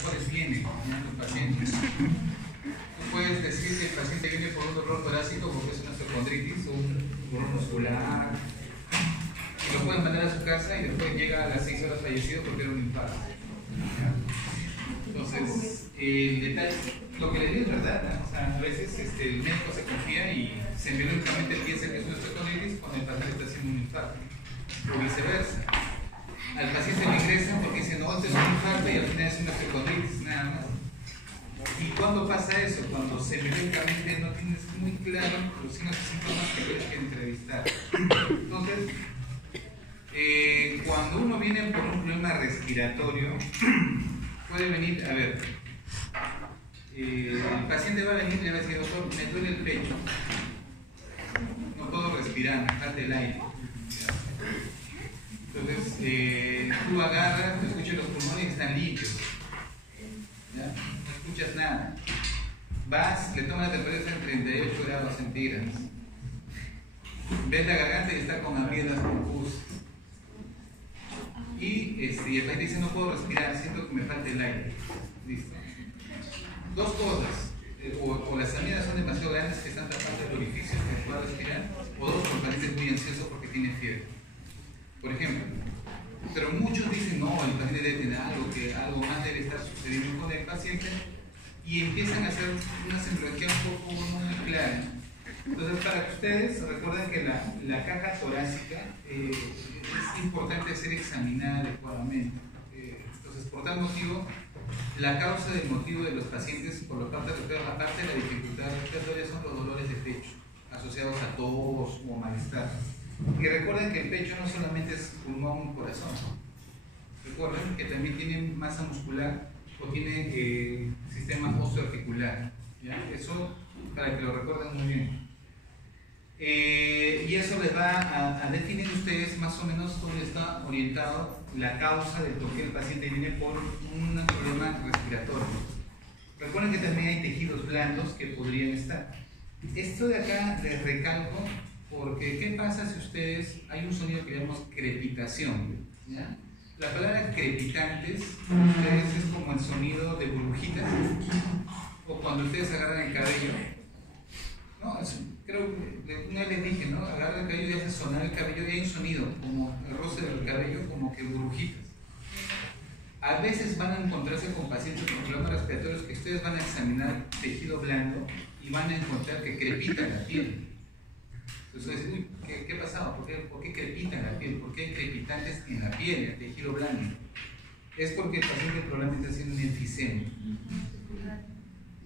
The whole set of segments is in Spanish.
cuales viene los pacientes. Tú puedes decir que el paciente viene por un dolor torácico porque es una osteocondritis o un dolor muscular, y lo pueden mandar a su casa y después llega a las 6 horas fallecido porque era un infarto. Entonces, el detalle, lo que le digo es verdad, ¿no? O sea, a veces el médico se confía y semiológicamente piensa que es una osteocondritis cuando el paciente está haciendo un infarto, o viceversa. Al paciente le ingresan porque dicen, no, este es un infarto y al final es una osteocondritis, nada más. ¿Y cuándo pasa eso? Cuando semiológicamente no tienes muy claro los signos y síntomas que tienes que entrevistar. Entonces, cuando uno viene por un problema respiratorio, puede venir, a ver, el paciente va a venir y le va a decir, doctor, me duele el pecho, no puedo respirar, me falta el aire. Entonces, tú agarras, tú escuchas los pulmones que están limpios, ¿ya? No escuchas nada. Vas, le tomas la temperatura en 38 grados centígrados. Ves la garganta y está con abridas confusas. Y el paciente dice, no puedo respirar, siento que me falta el aire. Listo. Dos cosas. O las salidas son demasiado grandes que están tapando el orificio que pueda respirar, o dos, el paciente es muy ansioso porque tiene fiebre. Por ejemplo. Pero muchos dicen, no, el paciente debe tener algo más debe estar sucediendo con el paciente, y empiezan a hacer una semiología un poco muy clara. Entonces, para que ustedes recuerden que la caja torácica es importante ser examinada adecuadamente. Entonces, por tal motivo, la causa del motivo de los pacientes por la parte respiratoria, aparte de la dificultad respiratoria, son los dolores de pecho, asociados a tos o malestar. Y recuerden que el pecho no solamente es pulmón y corazón. Recuerden que también tiene masa muscular o tiene sistema osteoarticular. ¿Ya? Eso para que lo recuerden muy bien. Y eso les va a definir ustedes más o menos dónde está orientado la causa del por qué el paciente viene por un problema respiratorio. Recuerden que también hay tejidos blandos que podrían estar. Esto de acá les recalco porque ¿qué pasa si ustedes, hay un sonido que llamamos crepitación? ¿Ya? La palabra crepitantes ustedes es como el sonido de burbujitas, o cuando ustedes agarran el cabello, ¿no? Creo que una vez les dije, ¿no? Agarran el cabello y hace sonar el cabello y hay un sonido como el roce del cabello, como que burbujitas. A veces van a encontrarse con pacientes con problemas respiratorios que ustedes van a examinar tejido blando y van a encontrar que crepita la piel. Entonces, uy, ¿qué pasaba? ¿Por qué crepita la piel? ¿Por qué hay crepitantes en la piel, en el tejido blando? Es porque el paciente probablemente está haciendo un enfisema.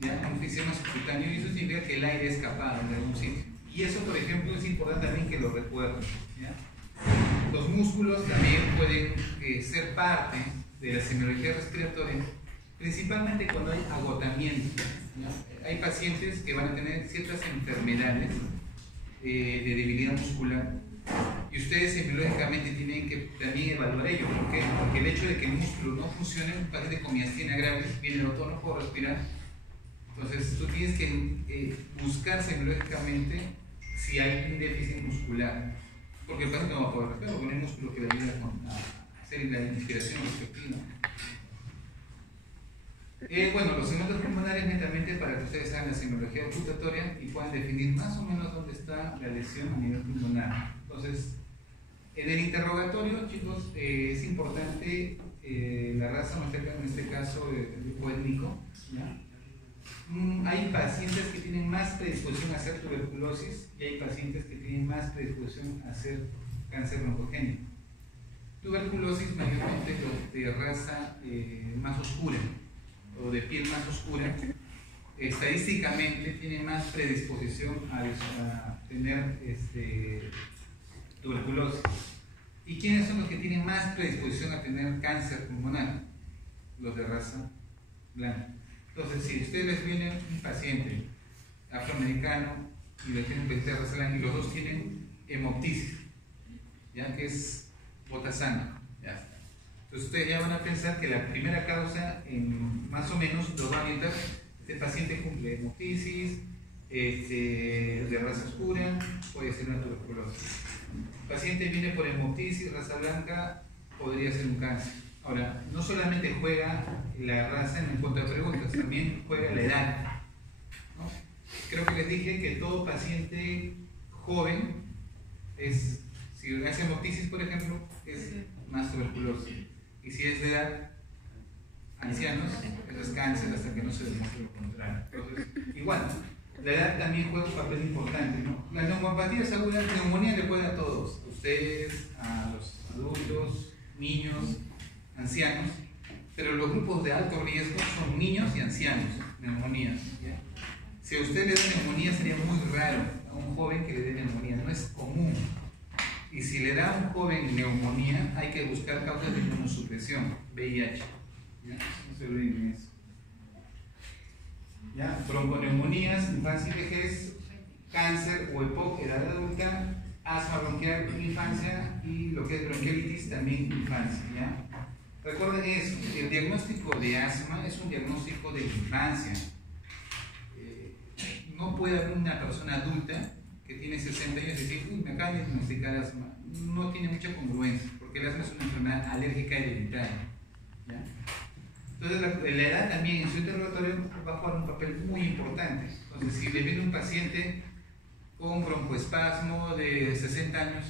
¿Ya? Un enfisema subcutáneo, y eso significa que el aire ha escapado de algún sitio. Y eso, por ejemplo, es importante también que lo recuerden. ¿Ya? Los músculos también pueden ser parte de la semiología respiratoria, principalmente cuando hay agotamiento. ¿Ya? Hay pacientes que van a tener ciertas enfermedades de debilidad muscular, y ustedes semiológicamente tienen que también evaluar ello. ¿Por qué? Porque el hecho de que el músculo no funcione, un paciente con miastenia gravis, viene el doctor, no puedo respirar. Entonces tú tienes que buscar semiológicamente si hay un déficit muscular, porque el paciente no va a poder respirar porque no hay músculo que le ayude a hacer la inspiración respectiva. Bueno, los segmentos pulmonares netamente para que ustedes hagan la semiología ocultatoria y puedan definir más o menos dónde está la lesión a nivel pulmonar. Entonces, en el interrogatorio, chicos, es importante la raza, en este caso el grupo étnico. ¿Ya? Hay pacientes que tienen más predisposición a hacer tuberculosis y hay pacientes que tienen más predisposición a hacer cáncer broncogénico. Tuberculosis mayormente los de raza más oscura o de piel más oscura, estadísticamente tienen más predisposición a tener tuberculosis. ¿Y quiénes son los que tienen más predisposición a tener cáncer pulmonar? Los de raza blanca. Entonces, si ustedes les viene un paciente afroamericano y le tienen un paciente de raza blanca y los dos tienen hemoptisis, ya que es bota sangre, ya está. Entonces ustedes ya van a pensar que la primera causa, más o menos, lo va a orientar, este paciente cumple hemoptisis, de raza oscura, puede ser una tuberculosis. El paciente viene por hemoptisis, raza blanca, podría ser un cáncer. Ahora, no solamente juega la raza en el punto de preguntas, también juega la edad, ¿no? Creo que les dije que todo paciente joven es, si hace hemoptisis, por ejemplo, es más tuberculosis. Y si es de edad, ancianos, eso es cáncer hasta que no se demuestre lo contrario. Entonces, igual, la edad también juega un papel importante, ¿no? Las neumopatías agudas, neumonía le puede a todos, a ustedes, a los adultos, niños, ancianos, pero los grupos de alto riesgo son niños y ancianos, neumonías, ¿ya? Si a usted le da neumonía sería muy raro a un joven que le dé neumonía, no es común. Y si le da a un joven neumonía, hay que buscar causas de inmunosupresión, VIH. ¿Ya? No se olviden eso. ¿Ya? Bronconeumonías, infancia y vejez, cáncer o EPOC, edad adulta, asma bronquial, infancia, y lo que es bronquiolitis, también infancia. ¿Ya? Recuerden eso, el diagnóstico de asma es un diagnóstico de infancia. No puede haber una persona adulta que tiene 60 años y decir, uy, me acaban de diagnosticar asma. No tiene mucha congruencia, porque el asma es una enfermedad alérgica hereditaria. ¿Ya? Entonces la edad también en su interrogatorio va a jugar un papel muy importante. Entonces, si le viene un paciente con broncoespasmo de 60 años,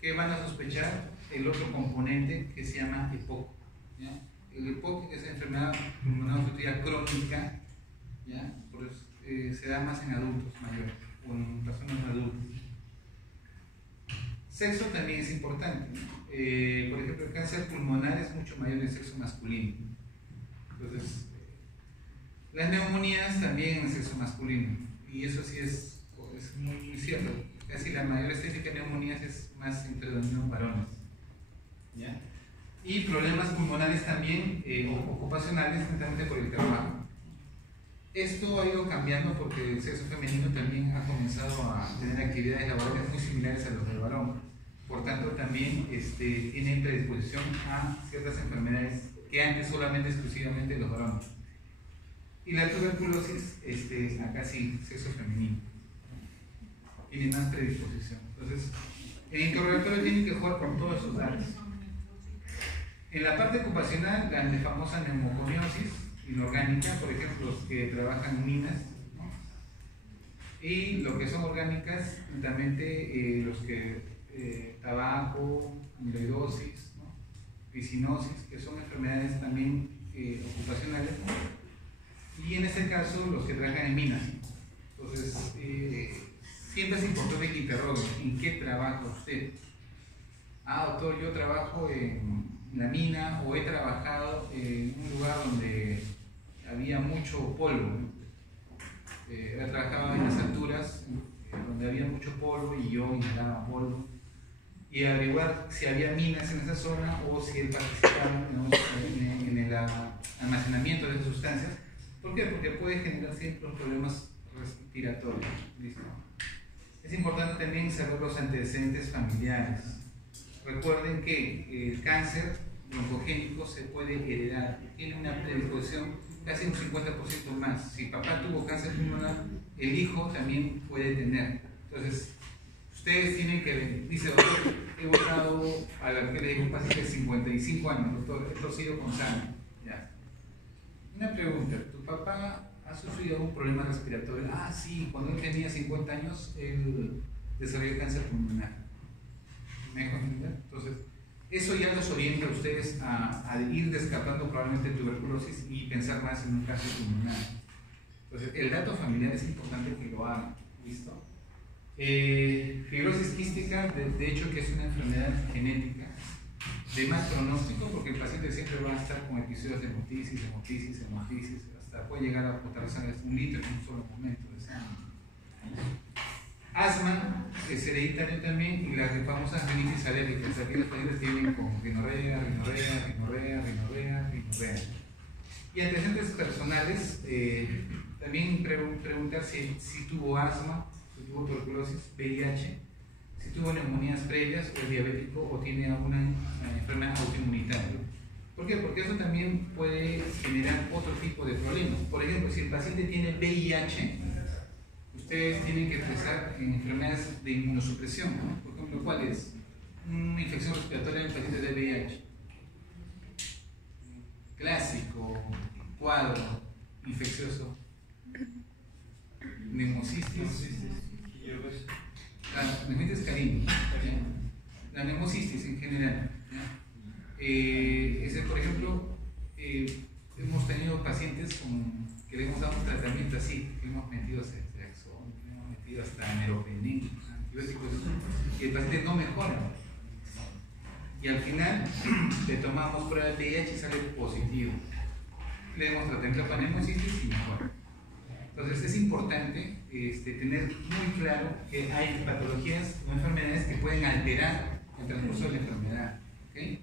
¿qué van a sospechar? El otro componente que se llama EPOC. ¿Ya? El EPOC es enfermedad pulmonar obstructiva crónica, ¿ya? Por eso, se da más en adultos mayores o en personas adultas. Sexo también es importante, ¿no? Por ejemplo, el cáncer pulmonar es mucho mayor en el sexo masculino. Entonces, las neumonías también en el sexo masculino, y eso sí es muy cierto. Casi la mayor estadística de neumonías es más entre los niños varones. ¿Ya? Y problemas pulmonares también, ocupacionales, netamente por el trabajo. Esto ha ido cambiando porque el sexo femenino también ha comenzado a tener actividades laborales muy similares a los del varón. Por tanto, también tienen predisposición a ciertas enfermedades que antes solamente exclusivamente los varones. Y la tuberculosis, acá sí, sexo femenino. Tiene más predisposición. Entonces, el interrogatorio tiene que jugar con todos esos datos. En la parte ocupacional, la famosa neumoconiosis inorgánica, por ejemplo, los que trabajan en minas, ¿no? Y lo que son orgánicas, netamente los que tabaco, amiloidosis, ¿no? Piscinosis, que son enfermedades también ocupacionales, ¿no? Y en este caso, los que trabajan en minas. Entonces, siempre es importante que interroguen en qué trabaja usted. Ah, doctor, yo trabajo en la mina o he trabajado en un lugar donde había mucho polvo. He trabajado en las alturas donde había mucho polvo y yo inhalaba polvo. Y averiguar si había minas en esa zona o si él participaba en el almacenamiento de esas sustancias. ¿Por qué? Porque puede generar siempre problemas respiratorios. ¿Listo? Es importante también saber los antecedentes familiares. Recuerden que el cáncer broncogénico se puede heredar, tiene una predisposición casi un 50% más. Si papá tuvo cáncer pulmonar, el hijo también puede tener. Entonces, ustedes tienen que, dice doctor, he votado a la que le digo un paciente de 55 años, doctor, he tosido con sangre. Ya. Una pregunta, ¿tu papá ha sufrido un problema respiratorio? Ah, sí, cuando él tenía 50 años, él desarrolló cáncer pulmonar. ¿Me dejo entender? Entonces, eso ya los orienta a ustedes a ir descartando probablemente tuberculosis y pensar más en un cáncer pulmonar. Entonces, el dato familiar es importante que lo hagan. ¿Listo? Fibrosis quística, de hecho, que es una enfermedad genética de mal pronóstico, porque el paciente siempre va a estar con episodios de hemoptisis, hasta puede llegar a botar sangre hasta 1 litro en un solo momento de sangre. Asma es hereditario también, y las famosas rinitis alérgicas, aquellos pacientes que viven con rinorrea. Y antecedentes personales, también preguntar si tuvo asma, si tuvo tuberculosis, VIH, si tuvo neumonías previas, o es diabético, o tiene alguna enfermedad autoinmunitaria. ¿Por qué? Porque eso también puede generar otro tipo de problemas. Por ejemplo, si el paciente tiene VIH, ustedes tienen que pensar en enfermedades de inmunosupresión, ¿no? Por ejemplo, ¿cuál es? Una infección respiratoria en pacientes de VIH. cuadro infeccioso, neumocistis, la neumitis carini, la neumocistis en general. Por ejemplo, hemos tenido pacientes que le hemos dado un tratamiento así, que hemos metido ceftriaxona, que hemos metido hasta meropenem, antibióticos, y el paciente no mejora. Y al final le tomamos prueba de VIH y sale positivo. Le damos tratamiento para neumocistis y mejora. Entonces es importante tener muy claro que hay patologías o enfermedades que pueden alterar el transcurso de la enfermedad. ¿Okay?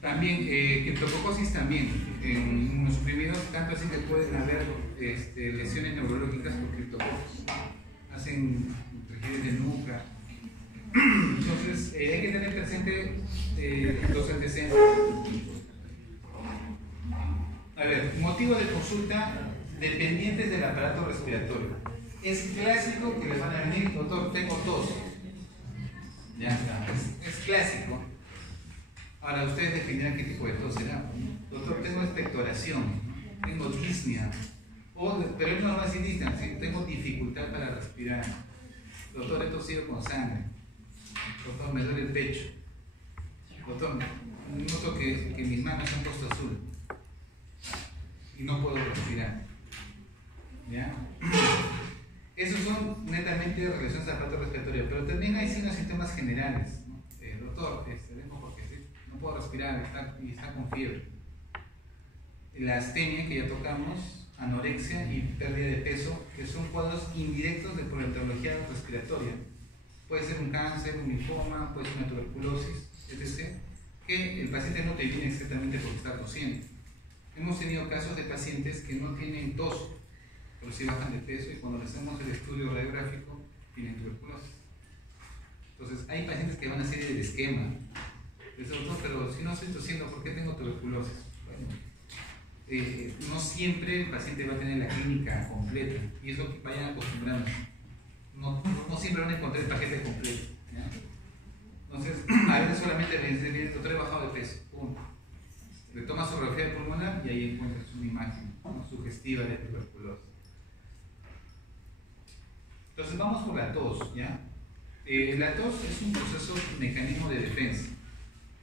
También, criptococosis también, en inmunosuprimidos, tanto así que pueden haber lesiones neurológicas por criptococos. Hacen tragedias de nuca. Entonces, hay que tener presente los antecedentes. A ver, motivo de consulta, dependientes del aparato respiratorio. Es clásico que les van a venir, doctor, tengo tos. Ya está, es clásico. Ahora ustedes definirán qué tipo de tos será. Doctor, tengo expectoración, tengo disnea, pero él no va a decir disnea, tengo dificultad para respirar. Doctor, he tosido con sangre. Doctor, me duele el pecho. Doctor, noto que mis manos se han puesto azul y no puedo respirar. ¿Ya? Esos son netamente relacionados al aparato respiratorio, pero también hay signos y síntomas generales. Doctor, vengo porque no puedo respirar y está con fiebre. La astenia, que ya tocamos, anorexia y pérdida de peso, que son cuadros indirectos de problematología respiratoria. Puede ser un cáncer, un linfoma, puede ser una tuberculosis, etc. Que el paciente no te viene exactamente porque está tosiendo. Hemos tenido casos de pacientes que no tienen tos, pero sí bajan de peso y cuando le hacemos el estudio radiográfico tienen tuberculosis. Entonces, hay pacientes que van a salir del esquema. Dice, doctor, pero si no estoy tosiendo, ¿por qué tengo tuberculosis? Bueno, no siempre el paciente va a tener la clínica completa y eso vayan acostumbrando. No siempre van a encontrar el paquete completo. ¿Ya? Entonces, a veces solamente le dice, bien, doctor, he bajado de peso. Punto. Le toma su radiografía pulmonar y ahí encuentras una imagen sugestiva de tuberculosis. Entonces vamos por la tos, ¿ya? La tos es un proceso, mecanismo de defensa,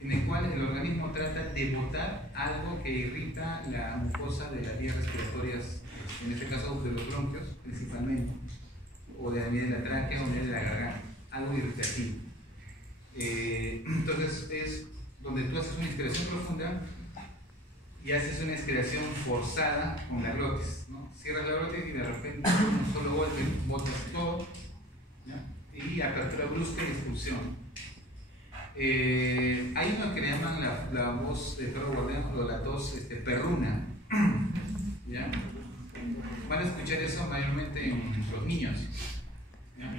en el cual el organismo trata de botar algo que irrita la mucosa de las vías respiratorias, en este caso de los bronquios principalmente, o de la vía de la tráquea o de la garganta, algo irritativo. Entonces es donde tú haces una inspiración profunda y haces una expiración forzada con la glotis, ¿no? Cierras la glotis y de repente un solo golpe botas todo, ¿ya? Y apertura brusca y expulsión. Hay uno que le llaman la voz de perro guardián o la tos perruna, ¿ya? Van a escuchar eso mayormente en los niños, ¿ya?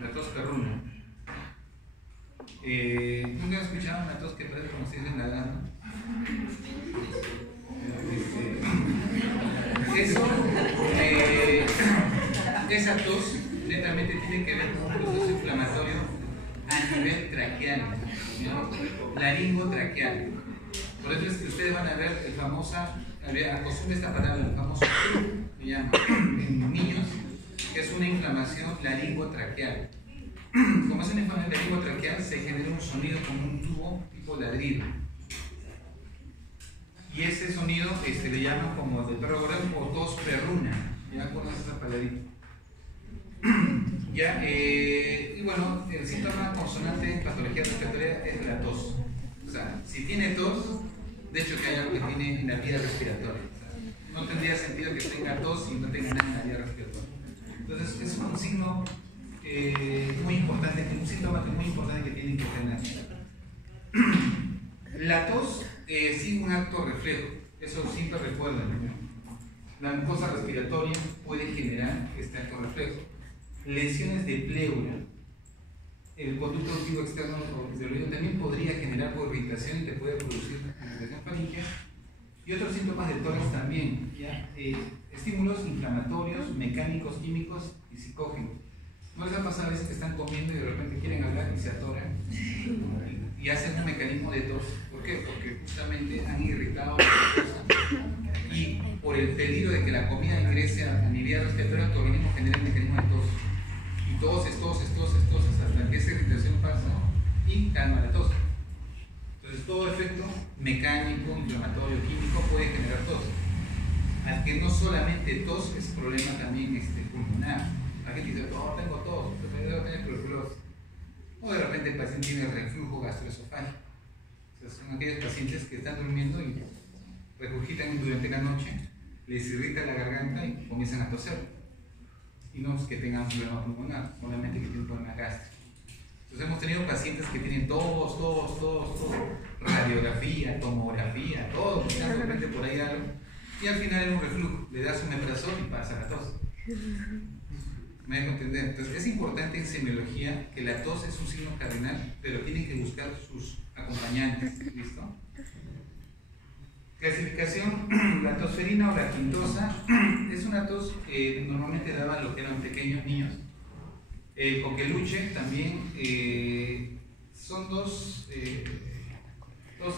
La tos perruna. ¿Nunca han escuchado una tos que parece como si se nadando? Esa tos netamente tiene que ver con un proceso inflamatorio a nivel traqueal, ¿no? Laringotraqueal. Por eso es que ustedes van a ver el famoso, acostumbre esta palabra, el famoso me llama, en niños, que es una inflamación laringotraqueal. Como es una inflamación laringotraqueal, se genera un sonido como un tubo tipo ladrido. Y ese sonido le llaman como de perro guardián o tos perruna. ¿Ya acuerdas esa palabrita? ¿Ya? Y bueno, el síntoma consonante en patología respiratoria es la tos. O sea, si tiene tos, de hecho que hay algo que tiene en la vía respiratoria. O sea, no tendría sentido que tenga tos y no tenga nada en la vía respiratoria. Entonces es un signo muy importante, un síntoma muy importante que tienen que tener. La tos sigue un acto reflejo, eso siempre recuerden, ¿no? La mucosa respiratoria puede generar este acto reflejo. Lesiones de pleura, el conducto auditivo externo del oído también podría generar por irritación y te puede producir irritación faríngea. Y otros síntomas de tórax también, ¿ya? Estímulos inflamatorios, mecánicos, químicos y psicógenos. ¿No les ha pasado a veces que están comiendo y de repente quieren hablar y se atoran? y hacen un mecanismo de tos. ¿Por qué? Porque justamente han irritado la mucosa y por el peligro de que la comida ingrese a mi vía respiratoria, tu organismo genera un mecanismo de tos. Y toses hasta que esa irritación pasa y calma la tos. Entonces todo efecto mecánico, inflamatorio, químico puede generar tos. Al que no solamente tos, es problema también pulmonar. La gente dice, oh, tengo tos, debo tener tuberculosis. O de repente el paciente tiene reflujo gastroesofágico. O sea, son aquellos pacientes que están durmiendo y regurgitan durante la noche, les irrita la garganta y comienzan a toser. Y no es que tengan un problema pulmonar, solamente que tienen un problema gástrico. Entonces hemos tenido pacientes que tienen tos, radiografía, tomografía, todo, de repente por ahí algo, y al final es un reflujo, le das un omeprazol y pasa la tos. ¿Me dejo entender? Entonces es importante en semiología que la tos es un signo cardinal, pero tienen que buscar sus acompañantes. ¿Listo? Clasificación: la tosferina o la quintosa es una tos que normalmente daban lo que eran pequeños niños. El coqueluche también son dos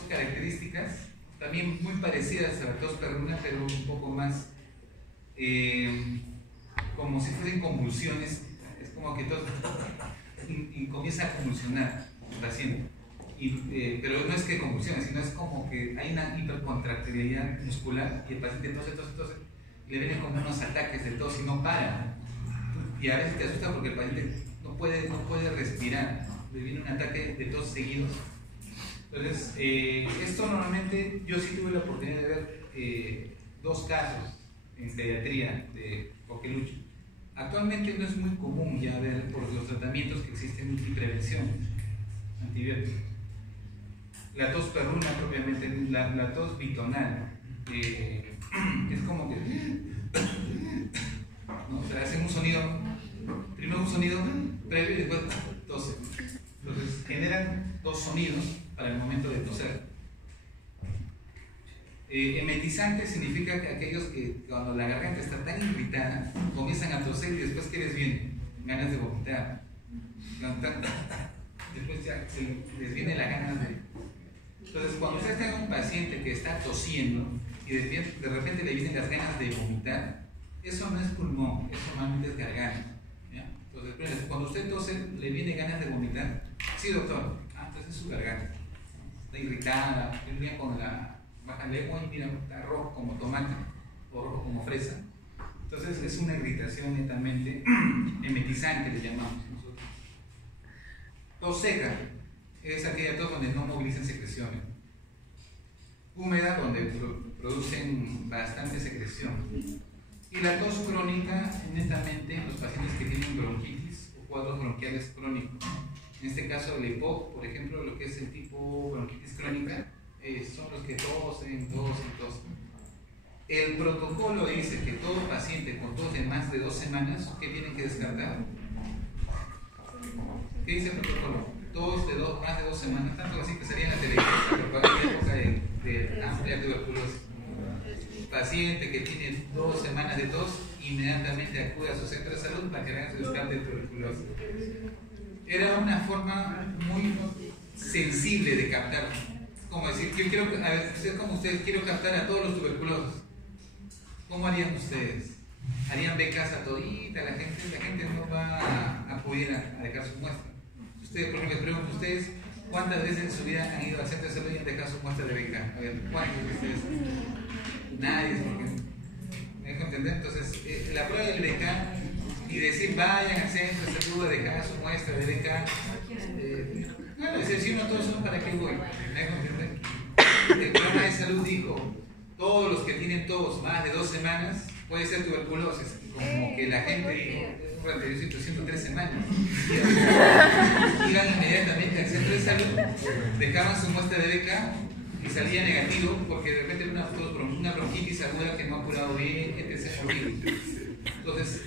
características también muy parecidas a la tos perruna, pero un poco más como si fuesen convulsiones. Es como que tos y comienza a convulsionar el paciente. Pero no es que convulsiones, sino es como que hay una hipercontractilidad muscular y el paciente tose, le vienen como unos ataques de tos y no para. Y a veces te asusta porque el paciente no puede respirar, le viene un ataque de tos seguidos. Entonces, esto normalmente yo sí tuve la oportunidad de ver 2 casos en pediatría de coqueluche. Actualmente no es muy común ya ver por los tratamientos que existen multiprevención, antibióticos. La tos perruna propiamente, la tos bitonal, es como que ¿no? O sea, hacen un sonido, primero un sonido previo y después tosen. Entonces generan 2 sonidos para el momento de toser. Emetizante significa que aquellos que cuando la garganta está tan irritada comienzan a toser y después que les viene ganas de vomitar. Después ya les viene la ganas de... Entonces cuando usted está en un paciente que está tosiendo y de repente le vienen las ganas de vomitar, eso no es pulmón, eso normalmente es garganta. ¿Ya? Entonces cuando usted tose le viene ganas de vomitar, sí doctor, entonces es su garganta, está irritada, viene con la baja lengua y mira, está rojo como tomate o rojo como fresa. Entonces es una irritación netamente emetizante, le llamamos nosotros. Tos seca es aquella tos donde no movilizan secreciones. Húmeda, donde producen bastante secreción. Y la tos crónica, netamente en los pacientes que tienen bronquitis o cuadros bronquiales crónicos. En este caso el EPOC, por ejemplo, lo que es el tipo bronquitis crónica, son los que tosen. El protocolo dice que todo paciente con tos de más de 2 semanas, ¿qué tienen que descartar? ¿Qué dice el protocolo? Tos de más de 2 semanas, tanto así que sería en la televisión, pero para la época de amplia tuberculosis. Paciente que tiene 2 semanas de tos, inmediatamente acude a su centro de salud para que hagan su descarte de tuberculosis. Era una forma muy sensible de captar. Como decir, como ustedes, quiero captar a todos los tuberculosos. ¿Cómo harían ustedes? ¿Harían becas a todita la gente no va a acudir a dejar su muestra? Ustedes, por ejemplo, les pregunto a ustedes, ¿cuántas veces en su vida han ido al centro de salud y han dejado su muestra de beca? A ver, ¿cuántos de ustedes? Nadie, porque me dejo entender. Entonces, la prueba del beca y decir vayan al centro de salud a dejar su muestra de beca, bueno, si uno todos son, ¿para qué voy? ¿Me dejo entender? El programa de salud dijo, todos los que tienen tos más de 2 semanas puede ser tuberculosis, como que la gente dijo, bueno, yo estoy tosiendo 3 semanas. Iban inmediatamente al centro de salud, dejaban su muestra de beca y salía negativo porque de repente una bronquitis aguda que no ha curado bien, etc. Entonces,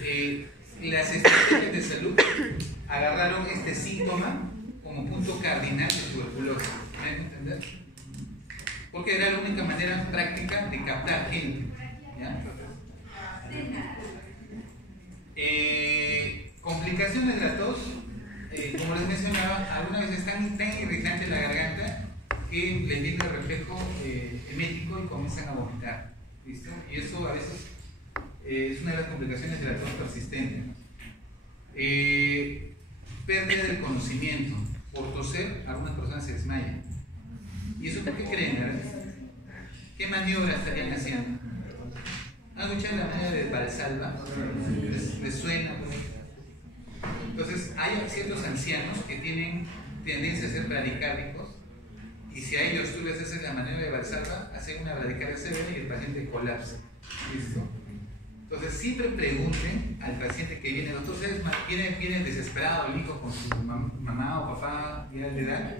las estrategias de salud agarraron este síntoma como punto cardinal de tuberculosis. ¿Me dejo entender? Porque era la única manera práctica de captar gente. ¿Ya? Complicaciones de la tos. como les mencionaba, algunas veces es tan irritante la garganta que les viene el reflejo emético y comienzan a vomitar. ¿Listo? Y eso a veces es una de las complicaciones de la tos persistente, ¿no? Pérdida del conocimiento. Por toser, algunas personas se desmayan. ¿Y eso por qué creen? ¿Verdad? ¿Qué maniobra estarían haciendo? ¿Han escuchado la maniobra de Valsalva? ¿Les suena? Entonces, hay ciertos ancianos que tienen tendencia a ser bradicárdicos, y si a ellos tú les haces la maniobra de Valsalva, hacen una bradicardia severa y el paciente colapsa. ¿Listo? Entonces, siempre pregunten al paciente que viene, doctor, viene desesperado el hijo con su mamá o papá ya de edad,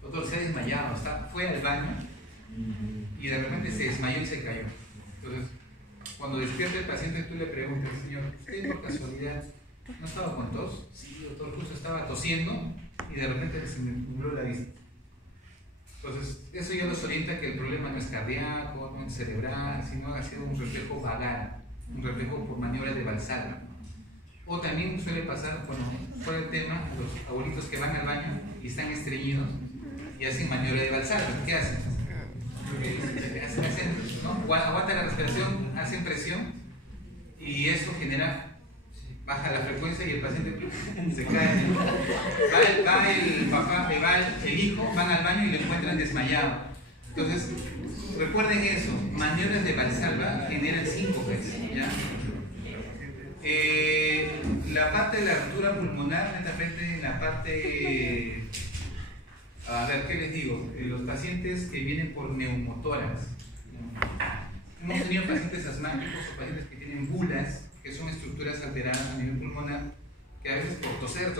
doctor, se ha desmayado, fue al baño y de repente se desmayó y se cayó. Entonces, cuando despierta el paciente, tú le preguntas, señor, ¿usted por casualidad no estaba con tos? Sí, doctor, justo estaba tosiendo y de repente se me nubló la vista. Entonces, eso ya nos orienta que el problema no es cardíaco, no es cerebral, sino ha sido un reflejo vagal, un reflejo por maniobra de Valsalva. O también suele pasar, bueno, fuera el tema, los abuelitos que van al baño y están estreñidos y hacen maniobra de Valsalva. ¿Qué hacen? ¿No? Aguanta la respiración, hacen presión y eso genera, baja la frecuencia y el paciente se cae. Va el papá, va el hijo, van al baño y lo encuentran desmayado. Entonces, recuerden eso, maniobras de Valsalva generan síncopes, ¿ya? La parte de la ruptura pulmonar, netamente en la parte, a ver, ¿qué les digo? Los pacientes que vienen por neumotórax. Hemos tenido pacientes asmáticos o pacientes que tienen bulas, que son estructuras alteradas a nivel pulmonar, que a veces por toser,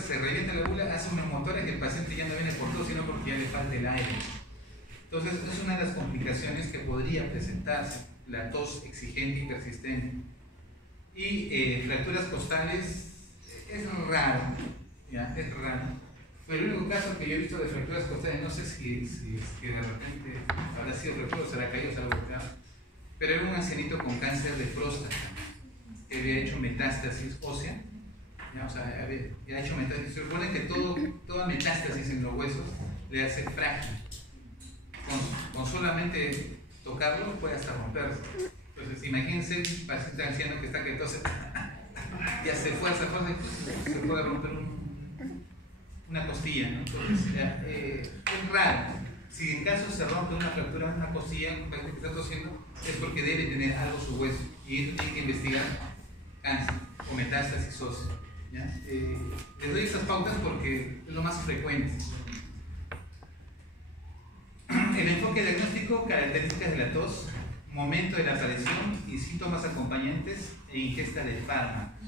se revienta la bula, hace un neumotórax y el paciente ya no viene por tos, sino porque ya le falta el aire. Entonces, es una de las complicaciones que podría presentarse, la tos exigente y persistente. Y fracturas costales es raro, ¿ya? Es raro. Pero el único caso que yo he visto de fracturas costales, no sé si de repente habrá sido fractura o se la cayó, se la golpeado, pero era un ancianito con cáncer de próstata que había hecho metástasis ósea, ¿ya? O sea, había hecho metástasis. Se supone que toda metástasis en los huesos le hace frágil. Con solamente tocarlo puede hasta romperse. Entonces, imagínense un paciente anciano que está que tose, ya se fuerza, se puede romper una costilla, ¿no? Entonces, es raro. Si en caso se rompe una fractura en una costilla, un paciente que está tosiendo, es porque debe tener algo su hueso y eso tiene que investigar cáncer o metástasis ósea, ¿ya? Les doy estas pautas porque es lo más frecuente. El enfoque diagnóstico, características de la tos, momento de la aparición y síntomas acompañantes e ingesta de fármacos.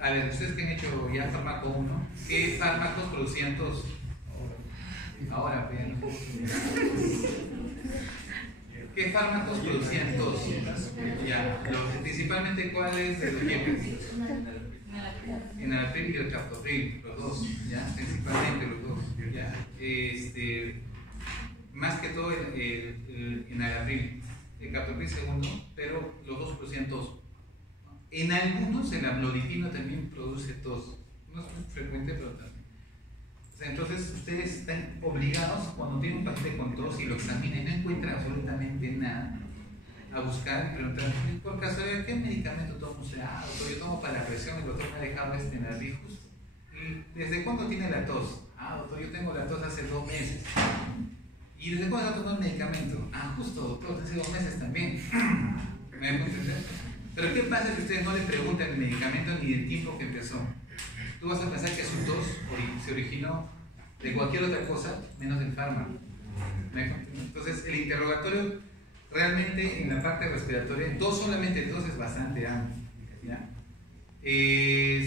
A ver, ustedes que han hecho ya fármaco 1, ¿qué fármacos producían tos? Ahora, vean. ¿Qué fármacos producían tos? Ya, principalmente cuáles de los que enalapril y el captopril, los dos, ya, principalmente los dos, ya. Más que todo el enalapril, el captopril segundo, pero los dos producían tos. En algunos el amlodipino también produce tos, no es muy frecuente, pero también. O sea, entonces ustedes están obligados, cuando tienen un paciente con tos y lo examinan y no encuentran absolutamente nada, a buscar y preguntar, por casualidad, ¿qué medicamento toma usted? Ah, doctor, yo tomo para la presión, el doctor me ha dejado Enalvijus. ¿Y desde cuándo tiene la tos? Ah, doctor, yo tengo la tos hace 2 meses. ¿Y desde cuándo está tomando el medicamento? Ah, justo, doctor, hace 2 meses también. ¿Me dejo entender? Pero ¿qué pasa si ustedes no le preguntan el medicamento ni el tiempo que empezó? Tú vas a pensar que su tos se originó de cualquier otra cosa menos del fármaco. Entonces, el interrogatorio realmente en la parte respiratoria, solamente dos es bastante amplio, ¿ya?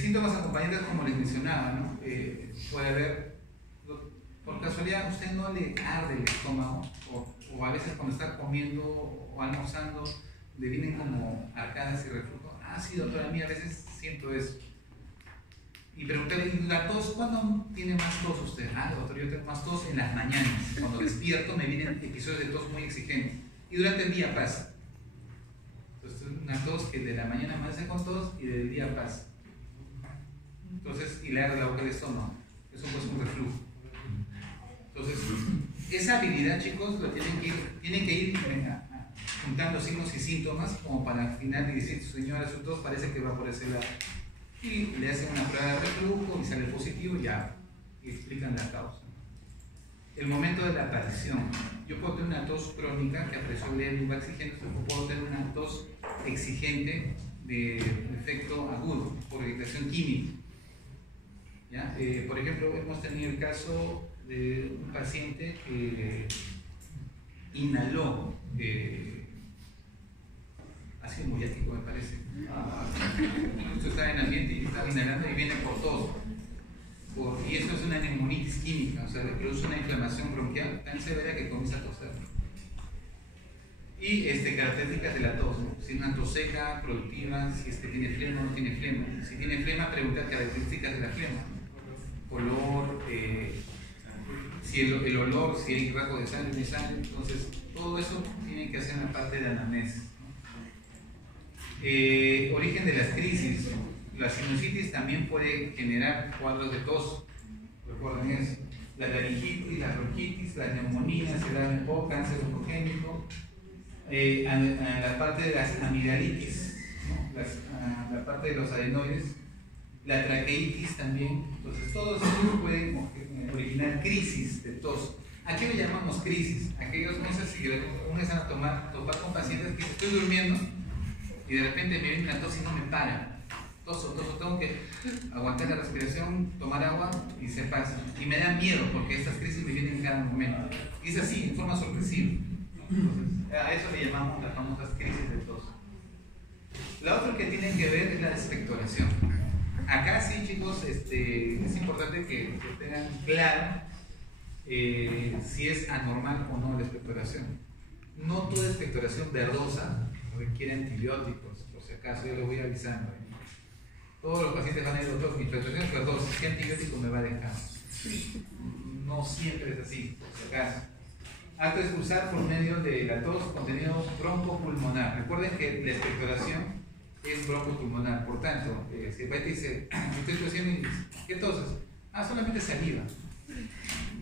Síntomas acompañantes, como les mencionaba, ¿no? Puede haber, por casualidad, usted no le arde el estómago, o a veces cuando está comiendo o almorzando, le vienen como arcadas y reflujo. Ah, sí, doctora, a mí a veces siento eso. Y preguntarle, ¿y la tos? ¿Cuándo tiene más tos usted? Ah, doctor, yo tengo más tos en las mañanas. Cuando despierto me vienen episodios de tos muy exigentes. Y durante el día pasa. Entonces, una tos que de la mañana amanece con tos y del día pasa. Entonces, y la boca del estómago. Eso pues es un reflujo. Entonces, esa habilidad, chicos, lo tienen que ir juntando signos y síntomas como para al final decir, señora, su tos parece que va por ese lado. Y le hacen una prueba de reflujo y sale positivo y explican la causa. El momento de la aparición. Yo puedo tener una tos crónica que apareció leve y va exigente, o puedo tener una tos exigente de efecto agudo por irritación química. ¿Ya? Por ejemplo, hemos tenido el caso de un paciente que inhaló ácido muriático, me parece. Esto está en el ambiente y estaba inhalando y viene por tos. Y eso es una neumonitis química, o sea, le produce una inflamación bronquial tan severa que comienza a toser. Y características de la tos, ¿no? Si es una tos seca, productiva, si es que tiene flema o no tiene flema. Si tiene flema, preguntar características de la flema. Color, si el olor, si hay rasgos de sangre, entonces todo eso tiene que hacer una parte de anamnesis. Origen de las crisis. La sinusitis también puede generar cuadros de tos. Recuerden eso. La laringitis, la bronquitis, las neumonías, el AMPO, cáncer oncogénico. La parte de las amigdalitis, ¿no? La parte de los adenoides, la traqueitis también. Entonces, todos ellos pueden originar crisis de tos. ¿A qué le llamamos crisis? Aquellos, no sé si uno se van a topar con pacientes que estoy durmiendo y de repente me viene una tos y no me para. Toso, tengo que aguantar la respiración, tomar agua y se pasa. Y me da miedo porque estas crisis me vienen en cada momento. Y es así, en forma sorpresiva. Entonces, a eso le llamamos las famosas crisis de tos. La otra que tiene que ver es la expectoración. Acá sí, chicos, es importante que tengan claro si es anormal o no la expectoración. No toda expectoración verdosa requiere antibióticos, por si acaso, yo lo voy avisando. Todos los pacientes van a ir, doctor, mi expectoración es verdosa, ¿qué antibiótico me va a dejar? No siempre es así, por si acaso. Acto expulsar por medio de la tos, contenido broncopulmonar. Recuerden que la expectoración es broncopulmonar, por tanto, si el paciente dice, estoy tosiendo y dice, ¿qué toses? Solamente saliva.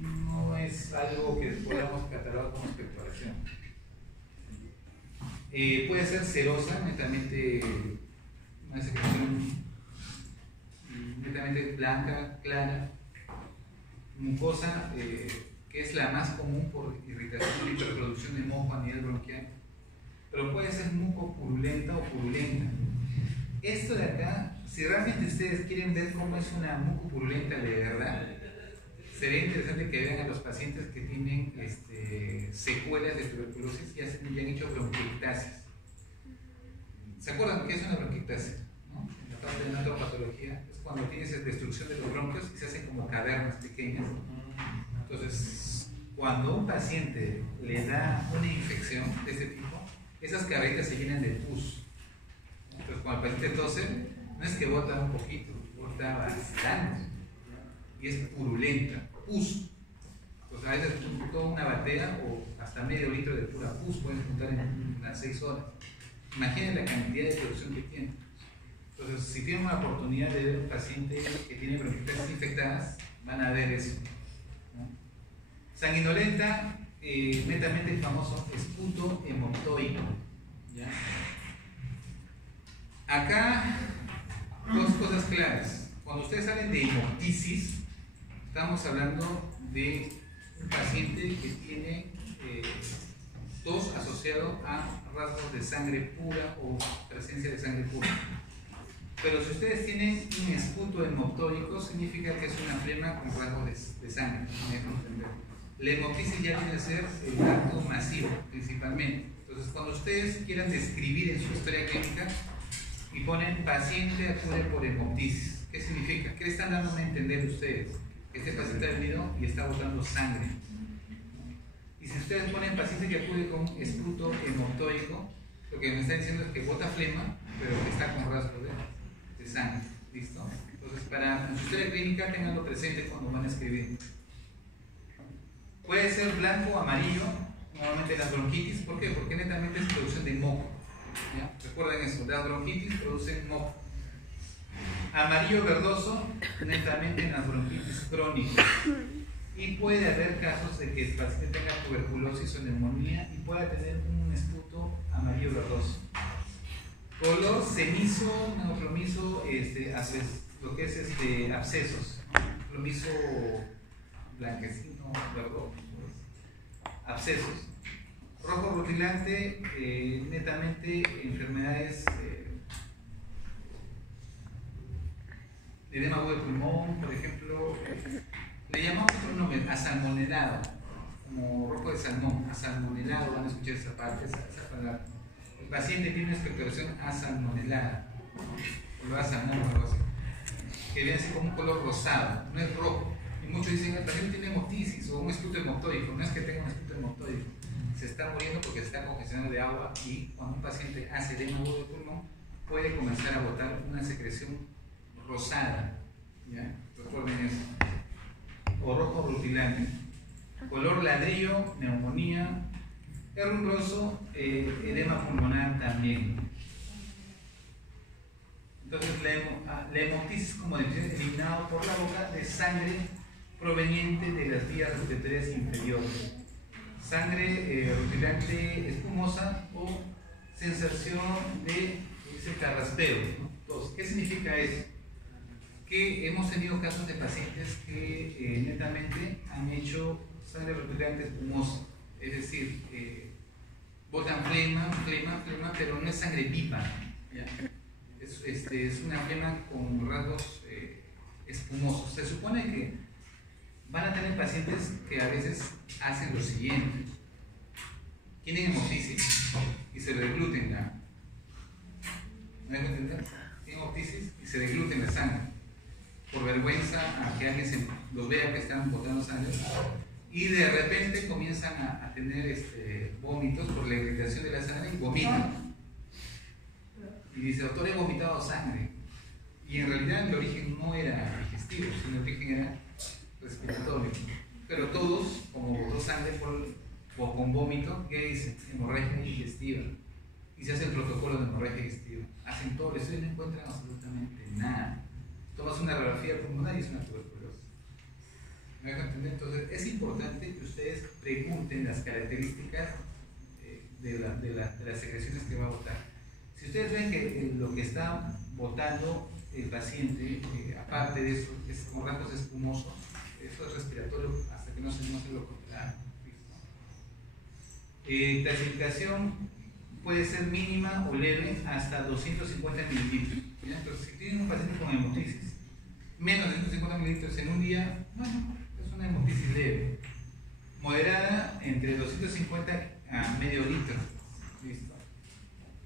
No es algo que podamos catalogar como expectoración. Puede ser serosa, netamente una secreción netamente blanca, clara, mucosa, que es la más común por irritación y hiperproducción de moco a nivel bronquial, pero puede ser mucopurulenta o purulenta. Esto de acá, si realmente ustedes quieren ver cómo es una mucopurulenta de verdad, sería interesante que vean a los pacientes que tienen secuelas de tuberculosis y han hecho bronquiectasis. ¿Se acuerdan qué es una bronquiectasis? ¿No? En la parte de la patología es cuando tienes destrucción de los bronquios y se hacen como cavernas pequeñas. Entonces, cuando un paciente le da una infección de ese tipo, esas cavernas se llenan de pus. Entonces, cuando el paciente tose, no es que bota un poquito, bota bastante. Y es purulenta, pus. Pues a veces toda una batea o hasta medio litro de pura pus pueden juntar en unas 6 horas. Imaginen la cantidad de producción que tiene. Entonces, si tienen una oportunidad de ver un paciente que tiene bronquiectasis infectadas, van a ver eso, ¿no? Sanguinolenta, netamente el famoso esputo hemoptoico, ¿ya? Acá, dos cosas claras. Cuando ustedes hablan de hemoptisis, estamos hablando de un paciente que tiene tos asociado a rasgos de sangre pura o presencia de sangre pura. Pero si ustedes tienen un esputo hemoptóico, significa que es una flema con rasgos de sangre. La hemoptisis ya viene a ser el acto masivo, principalmente. Entonces, cuando ustedes quieran describir en su historia clínica y ponen paciente acude por hemoptisis, ¿qué significa? ¿Qué le están dando a entender ustedes? Que este paciente ha venido y está botando sangre. Y si ustedes ponen paciente que acude con esputo hemoptóico, lo que me está diciendo es que bota flema, pero que está con rasgos de sangre. ¿Listo? Entonces, para en su historia clínica, tenganlo presente cuando van a escribir. Puede ser blanco o amarillo, normalmente las bronquitis. ¿Por qué? Porque netamente es producción de moco. ¿Ya? Recuerden eso, las bronquitis producen moco. Amarillo verdoso, netamente en las bronquitis crónicas. Y puede haber casos de que el paciente tenga tuberculosis o neumonía y pueda tener un esputo amarillo verdoso. Color cenizo, neoplomizo, lo que es abscesos, plomizo blanquecino, verdoso, abscesos. Rojo rutilante, netamente enfermedades, edema agudo de pulmón, por ejemplo, le llamamos otro nombre, asalmonelado, como rojo de salmón, asalmonelado, van a escuchar esa parte, esa palabra. El paciente tiene una expectoración asalmonelada, color salmón o algo así, que viene así como un color rosado, no es rojo. Y muchos dicen, el paciente tiene hemoptisis o un esputo hemoptódico. No es que tenga un esputo hemoptódico, se está muriendo porque se está congestionando de agua, y cuando un paciente hace edema agudo de pulmón puede comenzar a botar una secreción rosada, ¿ya? Recuerden eso. O rojo rutilante. Color ladrillo, neumonía, herrumbroso, edema pulmonar también. Entonces la hemoptisis, como decía, eliminado por la boca de sangre proveniente de las vías respiratorias inferiores. Sangre rutilante espumosa o sensación de ese carraspeo, ¿no? Entonces, ¿qué significa eso? Que hemos tenido casos de pacientes que netamente han hecho sangre rutilante espumosa, es decir, botan flema, pero no es sangre viva, ¿ya? Es una flema con rasgos espumosos. Se supone que van a tener pacientes que a veces hacen lo siguiente: tienen hemoptisis y se degluten la. ¿Me dejo entender? Tienen hemoptisis y se degluten la sangre por vergüenza a que alguien los vea que están botando sangre, y de repente comienzan a tener vómitos por la irritación de la sangre y vomitan. Y dice, doctor, he vomitado sangre. Y en realidad el origen no era digestivo, sino el origen era respiratorio. Pero todos, como botó sangre o con vómito, ¿qué dicen? Hemorragia digestiva. Y se hace el protocolo de hemorragia digestiva. Hacen todo eso y no encuentran absolutamente nada. Tomas una radiografía pulmonar y es una tuberculosis. ¿Me dejan entender? Entonces es importante que ustedes pregunten las características de las secreciones que va a botar. Si ustedes ven que lo que está botando el paciente, aparte de eso, es con rasgos espumosos, eso es respiratorio hasta que no se lo controla. Clasificación puede ser mínima o leve hasta 250 mililitros. ¿Ya? Entonces, si tienen un paciente con hemoptisis, menos de 250 mililitros en un día, bueno, es una hemoptisis leve. Moderada, entre 250 a medio litro. Listo.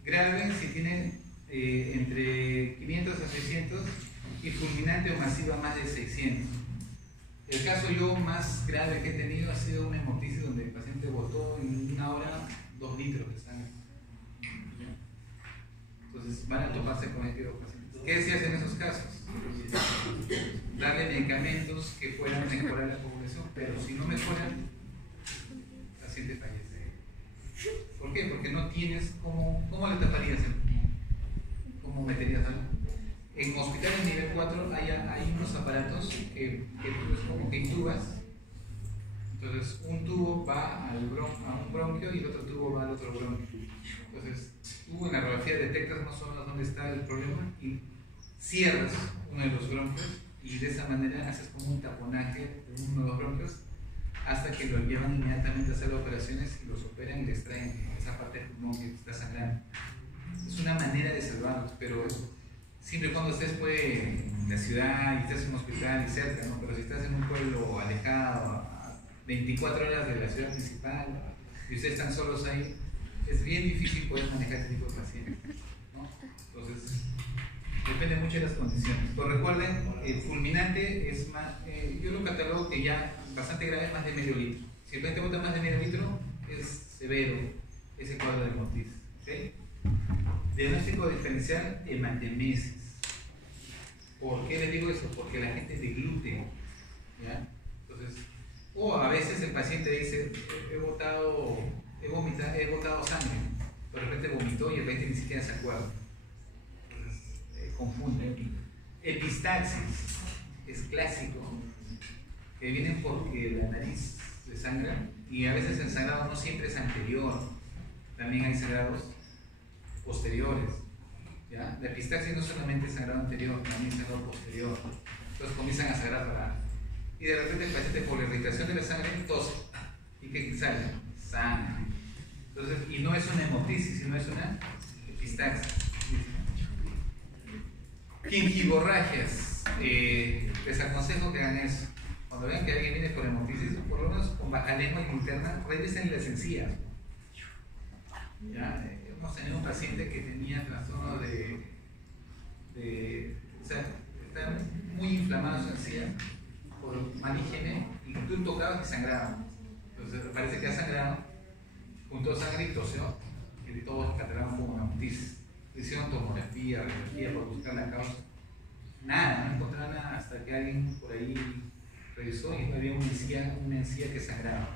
Grave, si tiene entre 500 a 600, y fulminante o masiva más de 600. El caso yo más grave que he tenido ha sido una hemoptisis donde el paciente botó en una hora 2 litros de sangre. Entonces van a toparse con este tipo de pacientes. ¿Qué se hace en esos casos? Darle medicamentos que puedan mejorar la población, pero si no mejoran, el paciente fallece. ¿Por qué? Porque no tienes cómo le taparías el pulmón, cómo meterías algo. En hospitales nivel 4 hay unos aparatos que tú como que intubas. Entonces un tubo va a un bronquio y el otro tubo va al otro bronquio. Entonces tú en la radiografía detectas más o menos dónde está el problema y cierras uno de los bronquios, y de esa manera haces como un taponaje de uno de los bronquios hasta que lo llevan inmediatamente a hacer las operaciones y los operan y les traen esa parte del pulmón que está sangrando. Es una manera de salvarlos, pero siempre y cuando estés en la ciudad y estés en un hospital y cerca, ¿no? Pero si estás en un pueblo alejado, a 24 horas de la ciudad principal, y ustedes están solos ahí, es bien difícil poder manejar este tipo de pacientes, ¿no? Entonces, depende mucho de las condiciones. Pero recuerden, el fulminante es más, yo lo catalogo que ya bastante grave, más de medio litro. Si el paciente bota más de medio litro, es severo ese cuadro de hemoptisis. ¿Okay? Diagnóstico diferencial, hematemesis. ¿Por qué les digo eso? Porque la gente deglute, ¿ya? Entonces, o a veces el paciente dice, he botado sangre, pero de repente vomitó y el paciente ni siquiera se acuerda. Entonces, confunde. Epistaxis es clásico, que viene porque la nariz se sangra y a veces el sangrado no siempre es anterior, también hay sangrados posteriores. ¿Ya? La epistaxis no solamente es sangrado anterior, también es sangrado posterior. Entonces comienzan a sangrar para... Y de repente el paciente por la irritación de la sangre tose. ¿Y qué sale? Sangre. Entonces, y no es una hemoptisis, sino es una epistaxis. Gingivorragias. Les aconsejo que hagan eso. Cuando vean que alguien viene por hemoptisis, por lo menos con baja lengua y interna, revisen las encías. ¿Ya? Hemos tenido un paciente que tenía trastorno o sea, está muy inflamado su encía por mal higiene y tú tocabas y sangraba. Entonces parece que ha sangrado, juntó sangre y tosió, y todos catalogaron como una hemoptisis. Hicieron tomografía, radiología por buscar la causa. Nada, no encontraron nada hasta que alguien por ahí revisó y había una encía que sangraba.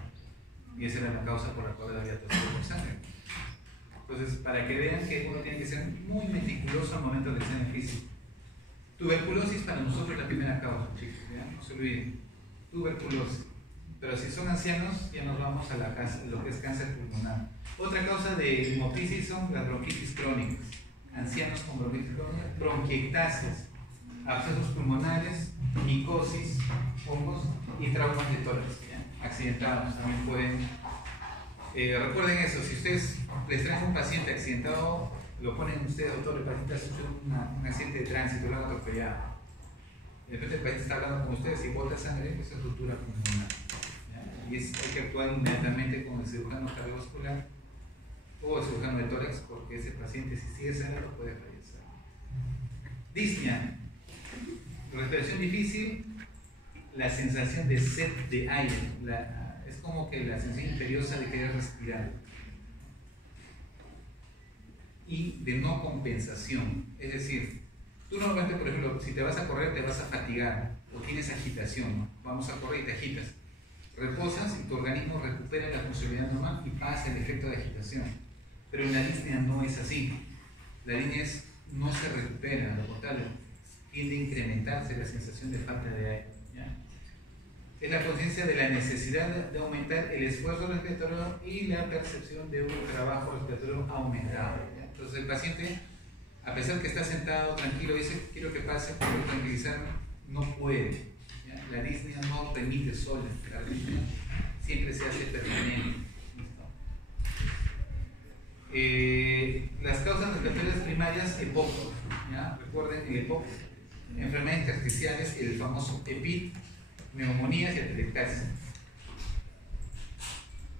Y esa era la causa por la cual había tosido con sangre. Entonces, para que vean que uno tiene que ser muy meticuloso al momento del examen físico. Tuberculosis para nosotros es la primera causa, chicos, ¿ya? No se olviden. Tuberculosis. Pero si son ancianos, ya nos vamos a lo que es cáncer pulmonar. Otra causa de hemoptisis son las bronquitis crónicas. Ancianos con bronquitis crónica, bronquiectasias, abscesos pulmonares, micosis, hongos y traumas de tórax, ¿ya? Accidentados también pueden. Recuerden eso, si ustedes les traen un paciente accidentado, lo ponen ustedes, doctor, el paciente ha sufrido un accidente de tránsito, lo han atropellado. De repente el paciente está hablando con ustedes y bota sangre, eso es ruptura pulmonar. Y hay que actuar inmediatamente con el cirujano cardiovascular o el cirujano de tórax, porque ese paciente, si sigue sangrando, puede fallecer. Disnea, respiración difícil, la sensación de sed de aire, es como que la sensación imperiosa de querer respirar y de no compensación. Es decir, tú normalmente, por ejemplo, si te vas a correr te vas a fatigar o tienes agitación, ¿no? Vamos a correr y te agitas, reposas y tu organismo recupera la funcionalidad normal y pasa el efecto de agitación. Pero en la disnea no es así. La disnea no se recupera, al contrario, tiende a incrementarse la sensación de falta de aire, ¿ya? Es la conciencia de la necesidad de aumentar el esfuerzo respiratorio y la percepción de un trabajo respiratorio aumentado, ¿ya? Entonces el paciente, a pesar que está sentado tranquilo, dice quiero que pase, quiero tranquilizarme, no puede, ¿ya? La disnea no permite sola, la disnea siempre se hace permanente. Las causas respiratorias primarias, EPOC, ¿ya? Recuerden el EPOC, enfermedades intersticiales, el famoso EPIT, neumonías y atelectasia.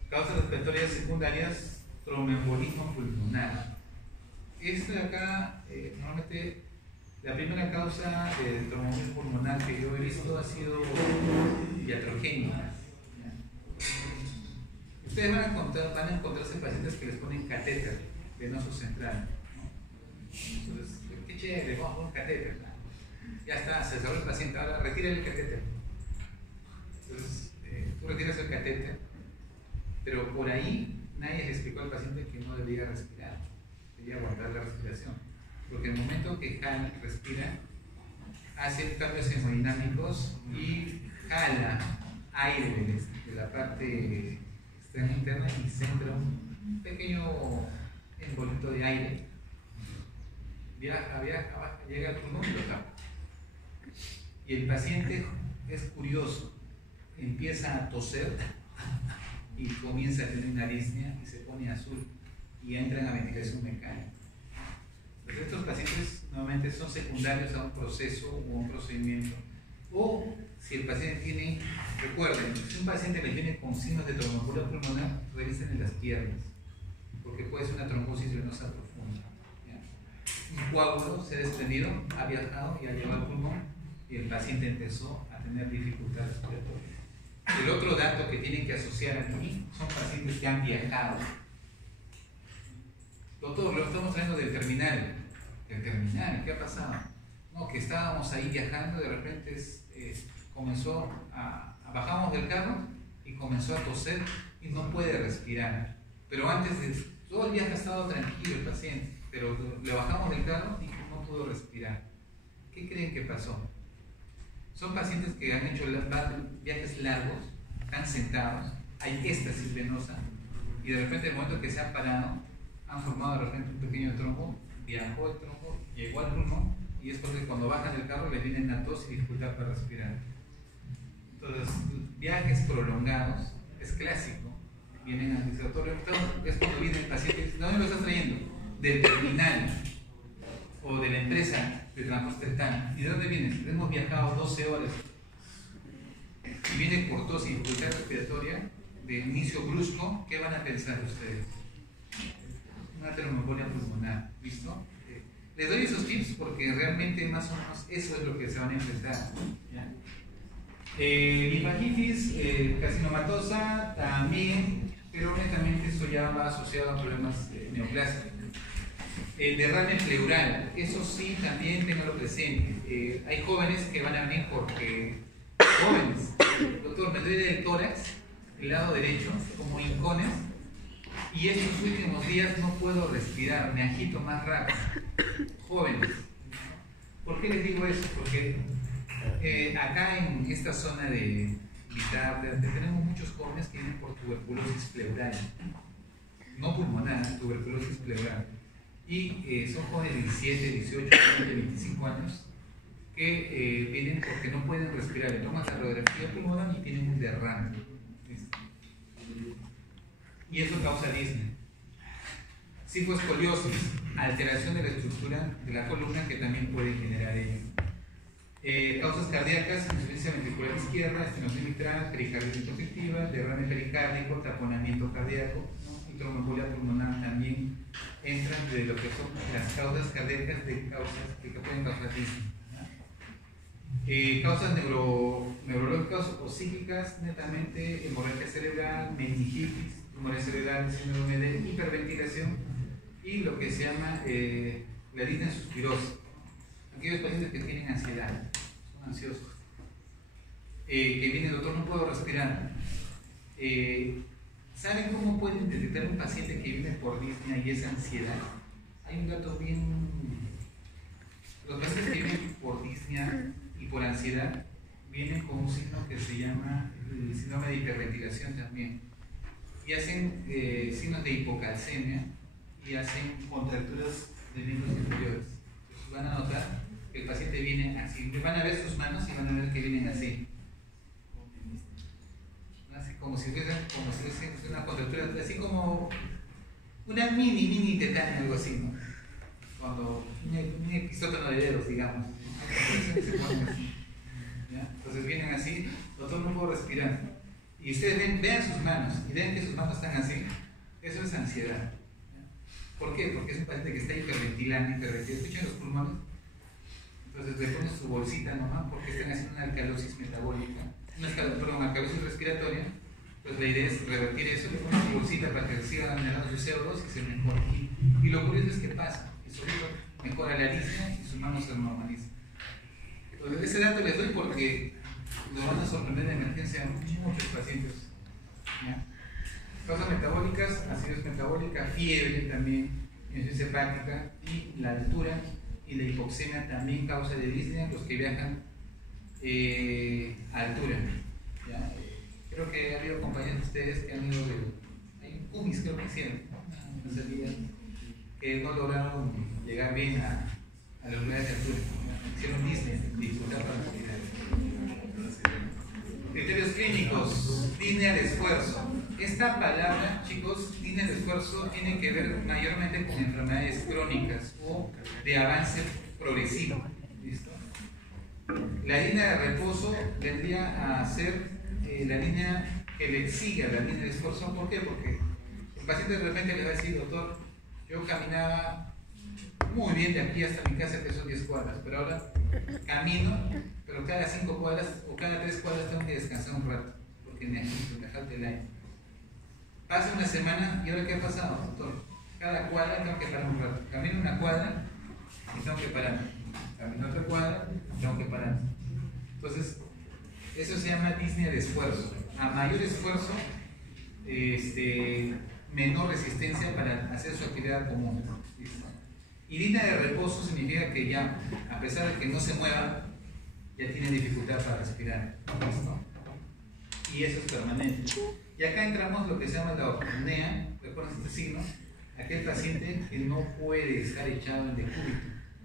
Causas respiratorias secundarias, tromboembolismo pulmonar. Esto de acá, normalmente, la primera causa de tromboembolismo pulmonar que yo he visto ha sido iatrogénica. Ustedes van a encontrarse pacientes que les ponen catéter venoso central, ¿no? Entonces, qué chévere, vamos a poner un catéter, ¿no? Ya está, se cerró el paciente, ahora retira el catéter. Entonces, tú retiras el catéter, pero por ahí nadie le explicó al paciente que no debía respirar, debía aguantar la respiración, porque en el momento que respira, hace cambios hemodinámicos y jala aire de la parte externa interna y centra un pequeño envolto de aire, viaja, llega al pulmón y lo tapa. Y el paciente es curioso, empieza a toser y comienza a tener una disnea y se pone azul y entran a ventilación mecánica. Entonces, estos pacientes normalmente son secundarios a un proceso o un procedimiento. O si el paciente tiene, recuerden, si un paciente le viene con signos de tromboembolia pulmonar, revisen en las piernas, porque puede ser una trombosis venosa profunda, ¿ya? Un coágulo se ha desprendido, ha viajado y ha llegado al pulmón y el paciente empezó a tener dificultades respiratorias. El otro dato que tienen que asociar aquí son pacientes que han viajado. Doctor, lo estamos trayendo del terminal. ¿Del terminal? ¿Qué ha pasado? No, que estábamos ahí viajando y de repente bajamos del carro y comenzó a toser y no puede respirar. Pero antes de todo el viaje ha estado tranquilo el paciente, pero le bajamos del carro y no pudo respirar. ¿Qué creen que pasó? Son pacientes que han hecho viajes largos, están sentados, hay éxtasis venosa, y de repente, en el momento que se han parado, han formado de repente un pequeño trombo, viajó el trombo, llegó al pulmón, y es porque cuando bajan del carro les vienen la tos y dificultad para respirar. Entonces, viajes prolongados es clásico. Vienen al respiratorio, es cuando viene el paciente y dice: ¿de dónde lo estás trayendo? Del terminal o de la empresa de transporte tal. ¿Y de dónde vienes? Hemos viajado 12 horas y viene por tos y dificultad respiratoria de inicio brusco. ¿Qué van a pensar ustedes? Una tromboembolia pulmonar. ¿Listo? Les doy esos tips porque realmente más o menos eso es lo que se van a enfrentar. Linfagitis carcinomatosa también, pero honestamente eso ya va asociado a problemas neoplásicos. Derrame pleural, eso sí también tenganlo presente. Hay jóvenes que van a venir porque jóvenes, doctor, me duele el tórax, el lado derecho, como hincones, y estos últimos días no puedo respirar, me agito más rápido. Jóvenes. ¿Por qué les digo eso? Porque acá en esta zona de Vitarde tenemos muchos jóvenes que vienen por tuberculosis pleural, no pulmonar, tuberculosis pleural, y son jóvenes de 17, 18, 20, 25 años que vienen porque no pueden respirar, le toman la radiografía pulmonar y tienen un derrame, y eso causa disnea. Cifoescoliosis, alteración de la estructura de la columna que también puede generar ello. Causas cardíacas: insuficiencia ventricular izquierda, estenosis mitral, pericarditis congestiva, derrame pericárdico, taponamiento cardíaco, ¿no? Y tromboembolia pulmonar también entran de lo que son las causas cardíacas de causas que pueden causar disnea. Causas neurológicas o psíquicas: netamente hemorragia cerebral, meningitis, tumores cerebrales, síndrome de hiperventilación y lo que se llama la disnea suspirosa. Aquellos pacientes que tienen ansiedad, son ansiosos, que viene: doctor, no puedo respirar. ¿Saben cómo pueden detectar un paciente que viene por disnea y es ansiedad? Hay un dato bien. Los pacientes que vienen por disnea y por ansiedad vienen con un signo que se llama el síndrome de hiperventilación también, y hacen signos de hipocalcemia y hacen contracturas de miembros inferiores. Entonces van a notar que el paciente viene así, van a ver sus manos y van a ver que vienen así, como si fuese una contractura, así como una mini tetania, algo así, ¿no? Cuando un episótono de dedos, digamos, ¿ya? Entonces vienen así: doctor, no puedo respirar. Y ustedes vean sus manos y vean que sus manos están así. Eso es ansiedad. ¿Por qué? Porque es un paciente que está hiperventilando. Escuchen los pulmones. Entonces le ponen su bolsita nomás porque están haciendo una alcalosis metabólica, alcalosis respiratoria. Pues la idea es revertir eso, le ponen su bolsita para que sigan generando su CO2 y se mejore. Y lo curioso es que pasa, y sobre todo mejora la disnea y sus manos se normalizan. Entonces ese dato les doy porque nos van a sorprender en emergencia a muchos pacientes. ¿Ya? Causas metabólicas: acidosis metabólica, fiebre también, insuficiencia hepática, y la altura y la hipoxemia también causa de disnea los que viajan a altura. ¿Ya? Creo que ha habido compañeros de ustedes que han ido hay un CUMIS, creo que hicieron, una salida, que no lograron llegar bien a los lugares de altura. Hicieron disnea, dificultad para respirar. Criterios clínicos: disnea de esfuerzo. Esta palabra, chicos, disnea de esfuerzo, tiene que ver mayormente con enfermedades crónicas o de avance progresivo. ¿Listo? La línea de reposo vendría a ser la línea que le sigue a la línea de esfuerzo. ¿Por qué? Porque el paciente de repente le va a decir: doctor, yo caminaba muy bien de aquí hasta mi casa, que son 10 cuadras, pero ahora camino, pero cada 5 cuadras o cada 3 cuadras tengo que descansar un rato porque me agito, me falta el aire. Pasa una semana y ahora ¿qué ha pasado, doctor? Cada cuadra tengo que parar un rato. Camino una cuadra y tengo que parar. Camino otra cuadra y tengo que parar. Entonces, eso se llama disnea de esfuerzo. A mayor esfuerzo, menor resistencia para hacer su actividad común. ¿Listo? Y línea de reposo significa que ya, a pesar de que no se mueva, ya tiene dificultad para respirar. ¿Listo? Y eso es permanente. Y acá entramos lo que se llama la apnea. ¿Recuerdan este signo? Aquel paciente que no puede estar echado en decúbito,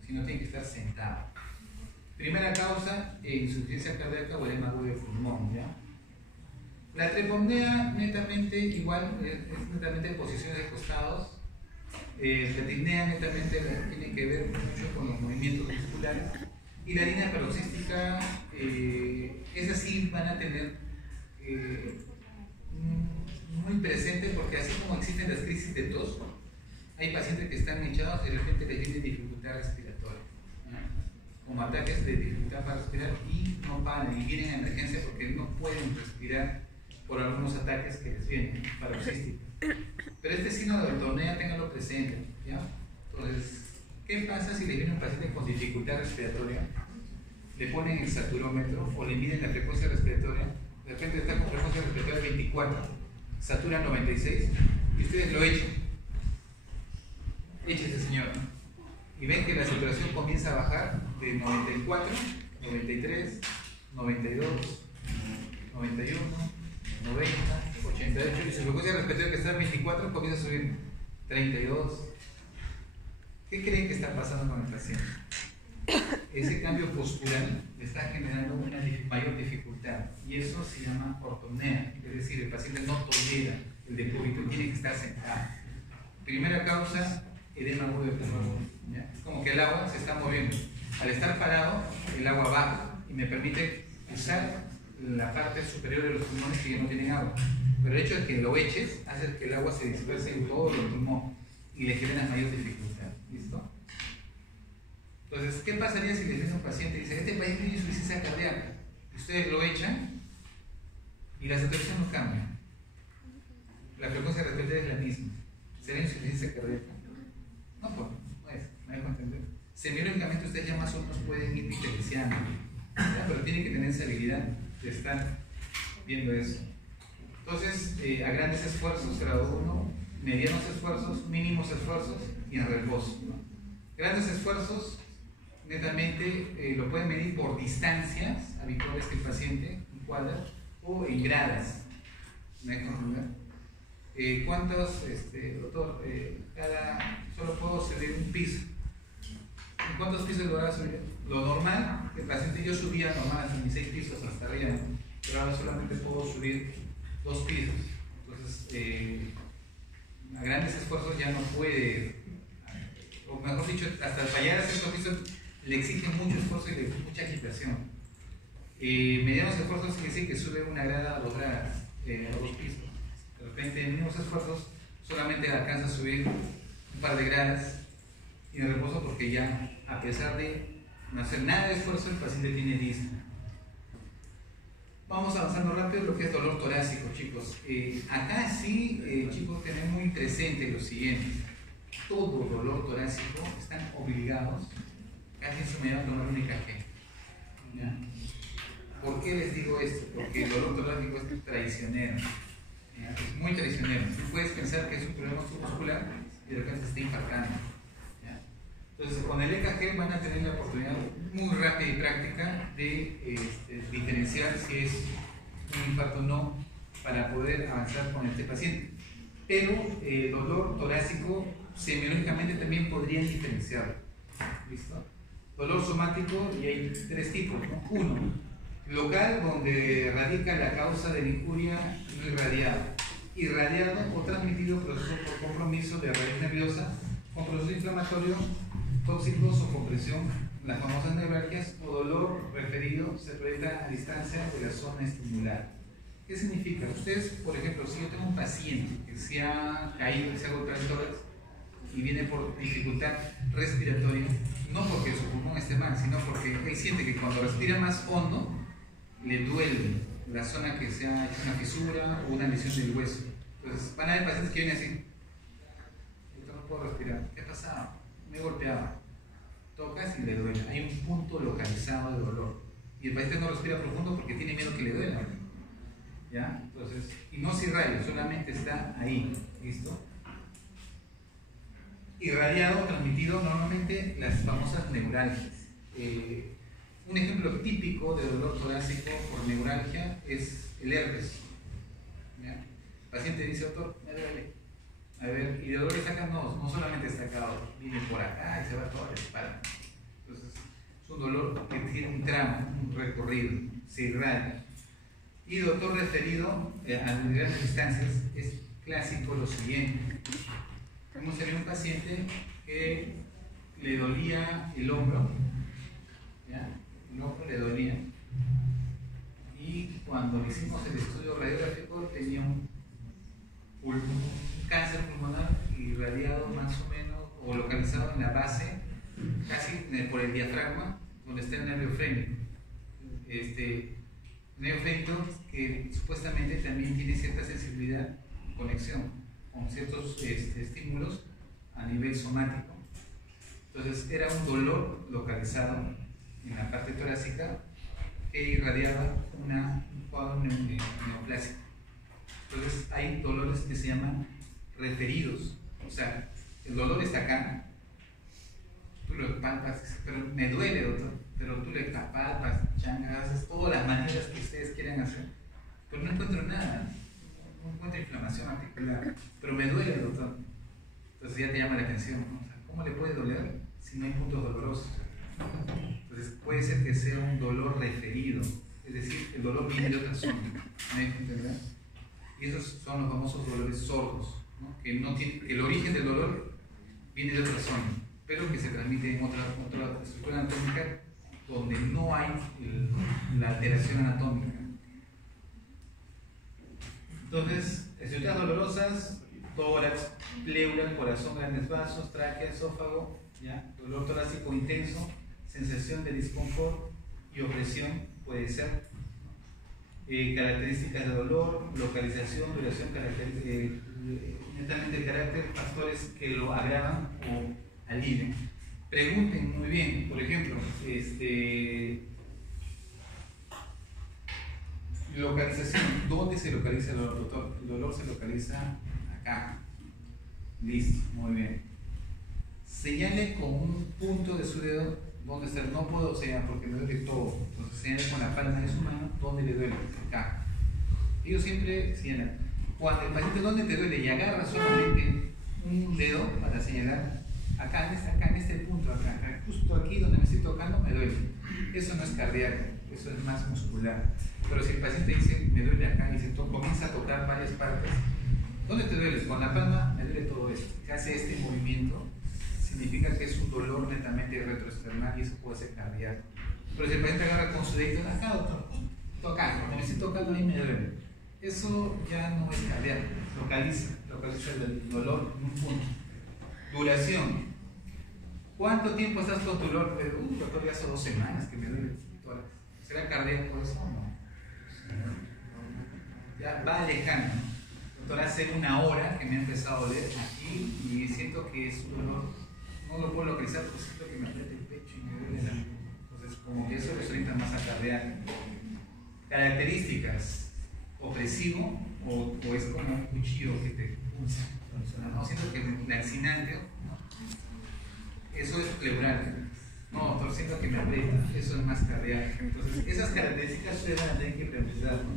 sino tiene que estar sentado. Primera causa, insuficiencia cardíaca o edema agudo de pulmón. ¿Ya? La trepomnea netamente igual, es netamente posiciones de costados. La disnea netamente tiene que ver mucho con los movimientos musculares. Y la línea paroxística, esas sí van a tener muy presente, porque así como existen las crisis de tos, hay pacientes que están echados y de repente les viene dificultad respiratoria, ¿no? Como ataques de dificultad para respirar y no paran y vienen a emergencia porque no pueden respirar por algunos ataques que les vienen, paroxísticos. Pero este signo de ortonea, ténganlo presente, ¿ya? Entonces, ¿qué pasa si le viene un paciente con dificultad respiratoria? Le ponen el saturómetro o le miden la frecuencia respiratoria, de repente está con frecuencia respiratoria 24, satura 96, y ustedes lo echan. Échese, señor. Y ven que la saturación comienza a bajar de 94, 93, 92, 91, 90, 88, y su frecuencia respiratoria que está en 24 comienza a subir 32. ¿Qué creen que está pasando con el paciente? Ese cambio postural le está generando una mayor dificultad y eso se llama ortonea, es decir, el paciente no tolera el decúbito, tiene que estar sentado. Primera causa, edema agudo de pulmón. Es como que el agua se está moviendo. Al estar parado, el agua baja y me permite usar la parte superior de los pulmones que ya no tienen agua. Pero el hecho de que lo eches hace que el agua se disperse en todo el pulmón y le genera mayor dificultad. ¿Listo? Entonces, ¿qué pasaría si les viene un paciente y dice, este paciente tiene insuficiencia cardíaca? Ustedes lo echan y la saturación no cambia. La frecuencia respiratoria es la misma. ¿Será insuficiencia cardíaca? No, pues, no es. ¿Me dejo entender? Semiológicamente ustedes ya más o menos pueden ir diferenciando, ¿ya? Pero tienen que tener esa habilidad de estar viendo eso. Entonces, a grandes esfuerzos, grado 1, medianos esfuerzos, mínimos esfuerzos y en reposo, ¿no? Grandes esfuerzos, netamente lo pueden medir por distancias habituales que el paciente encuadra o en gradas. ¿Me dejo entender? ¿Cuántos, doctor, solo puedo subir un piso? ¿En cuántos pisos lo voy a subir? Lo normal, el paciente yo subía normal hasta mis 6 pisos hasta arriba, ¿no? Pero ahora solamente puedo subir 2 pisos. Entonces, a grandes esfuerzos ya no puede, o mejor dicho, hasta fallar a ciertos pisos le exige mucho esfuerzo y mucha agitación. Medianos esfuerzos quiere decir que sube una grada a 2 gradas, a 2 pisos. De repente, en mínimos esfuerzos solamente alcanza a subir un par de gradas y en reposo porque ya, a pesar de no hacer nada de esfuerzo, el paciente tiene disnea. Vamos avanzando rápido lo que es dolor torácico, chicos. Acá sí, chicos, tenemos muy presente lo siguiente. Todo dolor torácico están obligados casi en su medida a tomar un EKG. ¿Ya? ¿Por qué les digo esto? Porque el dolor torácico es traicionero. ¿Ya? Es muy traicionero. Tú puedes pensar que es un problema muscular y de repente se está infartando. ¿Ya? Entonces, con el EKG van a tener la oportunidad muy rápida y práctica de diferenciar si es un infarto o no para poder avanzar con este paciente. Pero el dolor torácico semiológicamente también podrían diferenciarlo. ¿Listo? Dolor somático, y hay 3 tipos, ¿no? 1, local, donde radica la causa de la injuria no irradiada. Irradiado o transmitido por compromiso de raíz nerviosa, con proceso inflamatorio, tóxicos o compresión, las famosas neuralgias, o dolor referido se proyecta a distancia de la zona estimular. ¿Qué significa? Ustedes, por ejemplo, si yo tengo un paciente que se ha caído, que se ha golpeado el tórax y viene por dificultad respiratoria, no porque su pulmón esté mal, sino porque él siente que cuando respira más hondo, le duele la zona que se ha hecho una fisura o una lesión del hueso. Entonces, van a haber pacientes que vienen así: yo no puedo respirar, ¿qué ha pasado? Me he golpeado. Tocas y le duele. Hay un punto localizado de dolor. Y el paciente no respira profundo porque tiene miedo que le duela. ¿Ya? Entonces, y no se irradia, solamente está ahí. ¿Listo? irradiado, transmitido normalmente las famosas neuralgias. Un ejemplo típico de dolor torácico por neuralgia es el herpes. ¿Ya? El paciente dice, doctor, me duele. A ver, y de dolor saca, no solamente está acá, viene por acá y se va toda la espalda. Entonces, es un dolor que tiene un tramo, un recorrido, se irradia. Y dolor referido a grandes distancias es clásico lo siguiente. Hemos tenido un paciente que le dolía el hombro, ¿ya? El hombro le dolía, y cuando hicimos el estudio radiográfico tenía un cáncer pulmonar irradiado más o menos, o localizado en la base, casi por el diafragma, donde está el nervio frénico. Nervio frénico que supuestamente también tiene cierta sensibilidad y conexión con ciertos estímulos a nivel somático. Entonces era un dolor localizado en la parte torácica que irradiaba un cuadro neoplásico. Entonces hay dolores que se llaman referidos, o sea, el dolor está acá, tú lo palpas, pero me duele, doctor, pero tú le palpas, changas, haces todas las maneras que ustedes quieren hacer, pero no encuentro nada, no encuentro inflamación articular, pero me duele, doctor. Entonces ya te llama la atención, ¿no? O sea, ¿cómo le puede doler si no hay puntos dolorosos? Entonces puede ser que sea un dolor referido, es decir, el dolor viene de otra zona, ¿me entiendes? Y esos son los famosos dolores sordos, ¿no? Que no tienen, el origen del dolor viene de otra zona, pero que se transmite en otra estructura anatómica donde no hay la alteración anatómica. Entonces, estructuras dolorosas, tórax, pleura, corazón, grandes vasos, tráquea, esófago, ¿ya? Dolor torácico intenso, sensación de disconfort y opresión puede ser. Características de dolor, localización, duración, netamente el carácter, factores que lo agravan o alivian. Pregunten muy bien, por ejemplo, localización, ¿dónde se localiza el dolor, doctor? El dolor se localiza acá. Listo, muy bien. Señale con un punto de su dedo dónde está. No puedo señalar porque me duele todo. Entonces señale con la palma de su mano dónde le duele. Acá. Ellos siempre señalan. Cuando el paciente dónde te duele y agarra solamente un dedo para señalar, acá en este punto, acá, justo aquí donde me estoy tocando, me duele. Eso no es cardíaco, eso es más muscular. Pero si el paciente dice, me duele acá, y se comienza a tocar varias partes, ¿dónde te duele? Con la palma me duele todo esto. Que hace este movimiento, significa que es un dolor netamente retroesternal y eso puede ser cardíaco. Pero si el paciente agarra con su dedito, acá, doctor, toca, cuando me estoy tocando ahí me duele. Eso ya no es cardíaco, localiza el dolor en un punto. Duración. ¿Cuánto tiempo estás con tu dolor? Doctor, ya hace 2 semanas que me duele. ¿Será cardíaco eso o no? Ya va alejando. Doctor, hace 1 hora que me ha empezado a doler aquí y siento que es un dolor, no lo puedo localizar porque siento que me aprieta el pecho y me duele. Entonces, como que eso les orienta más a cardíaco. Características. Opresivo o es como un cuchillo que te pulsa. No siento que me lancinante, ¿no? Eso es pleural. No, doctor, siento que me aprieta. Eso es más cardíaco. Entonces, esas características ustedes van a tener que precisar, ¿no?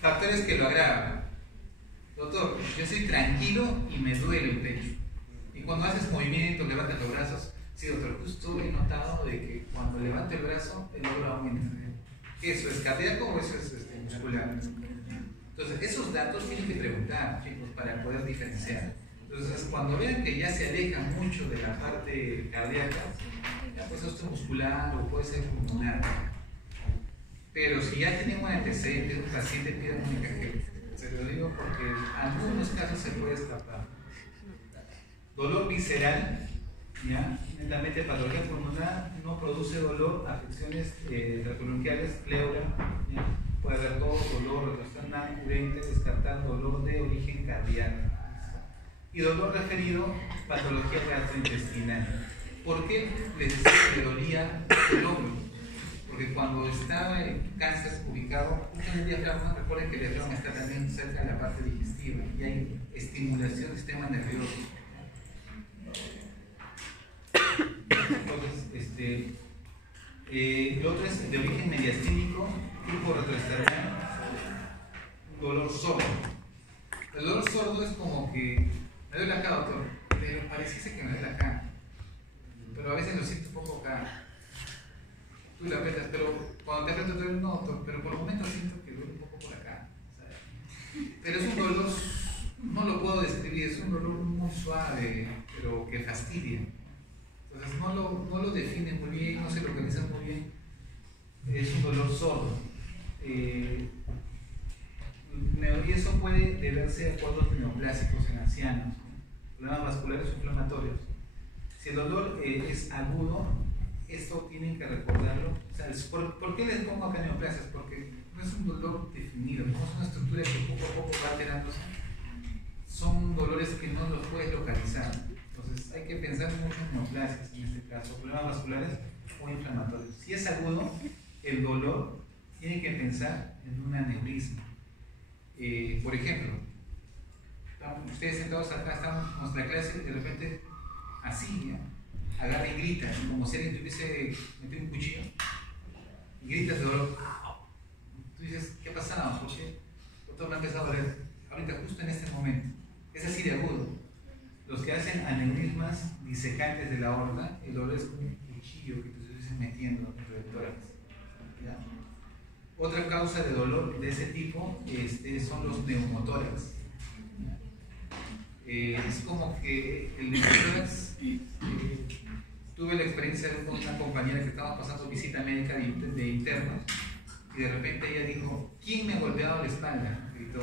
Factores que lo agravan. Doctor, yo soy tranquilo y me duele el pecho. Y cuando haces movimiento, levantas los brazos, sí, doctor, justo he notado de que cuando levanto el brazo, el hombro aumenta. ¿Eso es cardíaco o eso es muscular? Entonces, esos datos tienen que preguntar, chicos, para poder diferenciar. Entonces, cuando vean que ya se alejan mucho de la parte cardíaca, ya pues esto es muscular o puede ser pulmonar. Pero si ya tienen un antecedente de un paciente, pidan un EKG. Se lo digo porque en algunos casos se puede escapar. Dolor visceral, ¿ya? Netamente patología pulmonar, no produce dolor, afecciones retrobronquiales, pleura, ¿ya? Puede haber todo dolor retroesternal, urente, descartar dolor de origen cardíaco. Y dolor referido, patología gastrointestinal. ¿Por qué les decía que le dolía el hombro? Porque cuando estaba el cáncer ubicado en el diafragma, recuerden que el diafragma está también cerca de la parte digestiva y hay estimulación del sistema nervioso. tipo retroesternal, dolor sordo. El dolor sordo es como que me duele acá, doctor, pero pareciese que me duele acá. Pero a veces lo siento un poco acá. Tú la apretas, pero cuando te aprietas, no, doctor, pero por el momento siento que duele un poco por acá. ¿Sabes? Pero es un dolor, no lo puedo describir, es un dolor muy suave, pero que fastidia. Entonces no lo define muy bien, no se localiza muy bien. Es un dolor sordo. Y eso puede deberse a cuadros neoplásicos en ancianos, problemas vasculares o inflamatorios. Si el dolor es agudo, esto tienen que recordarlo. O sea, ¿por qué les pongo acá neoplasias? Porque no es un dolor definido, no es una estructura que poco a poco va alterándose. Son dolores que no los puedes localizar. Entonces hay que pensar mucho en neoplasias en este caso, problemas vasculares o inflamatorios. Si es agudo, el dolor tiene que pensar en un aneurisma. Por ejemplo, ustedes sentados acá, estamos en la clase, de repente así, ¿ya? Agarra y grita, como si alguien tuviese metido un cuchillo, y gritas de dolor. Tú dices, ¿qué ha pasado? Porque doctor, me ha empezado a doler ahorita, justo en este momento. Es así de agudo. Los que hacen aneurismas disecantes de la aorta, el dolor es como un cuchillo que te estuviesen metiendo dentro del tórax. ¿Ya? Otra causa de dolor de ese tipo son los neumotórax. Es como que el neumotórax, tuve la experiencia de una compañera que estaba pasando visita médica de internos y de repente ella dijo, ¿quién me ha golpeado la espalda? Gritó.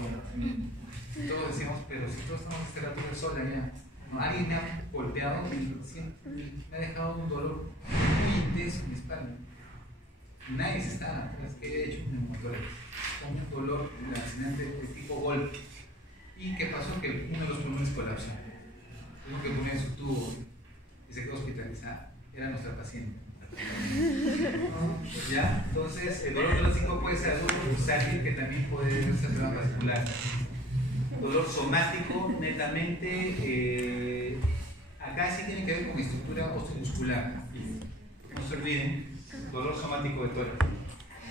Y todos decíamos, pero si todos estamos en terapia sola ya. No, alguien me ha golpeado y me ha dejado un dolor muy intenso en mi espalda. Nadie se está, es que haya hecho un neumotórax, con un dolor accidente de tipo golpe. ¿Y qué pasó? Que uno de los pulmones colapsó. Tuvo que poner su tubo y se quedó hospitalizada. Era nuestra paciente. ¿Ya? Entonces, el dolor torácico puede ser agudo o pulsátil, que también puede ser problema vascular. Dolor somático, netamente, acá sí tiene que ver con estructura osteomuscular. No se olviden, dolor somático de tórax.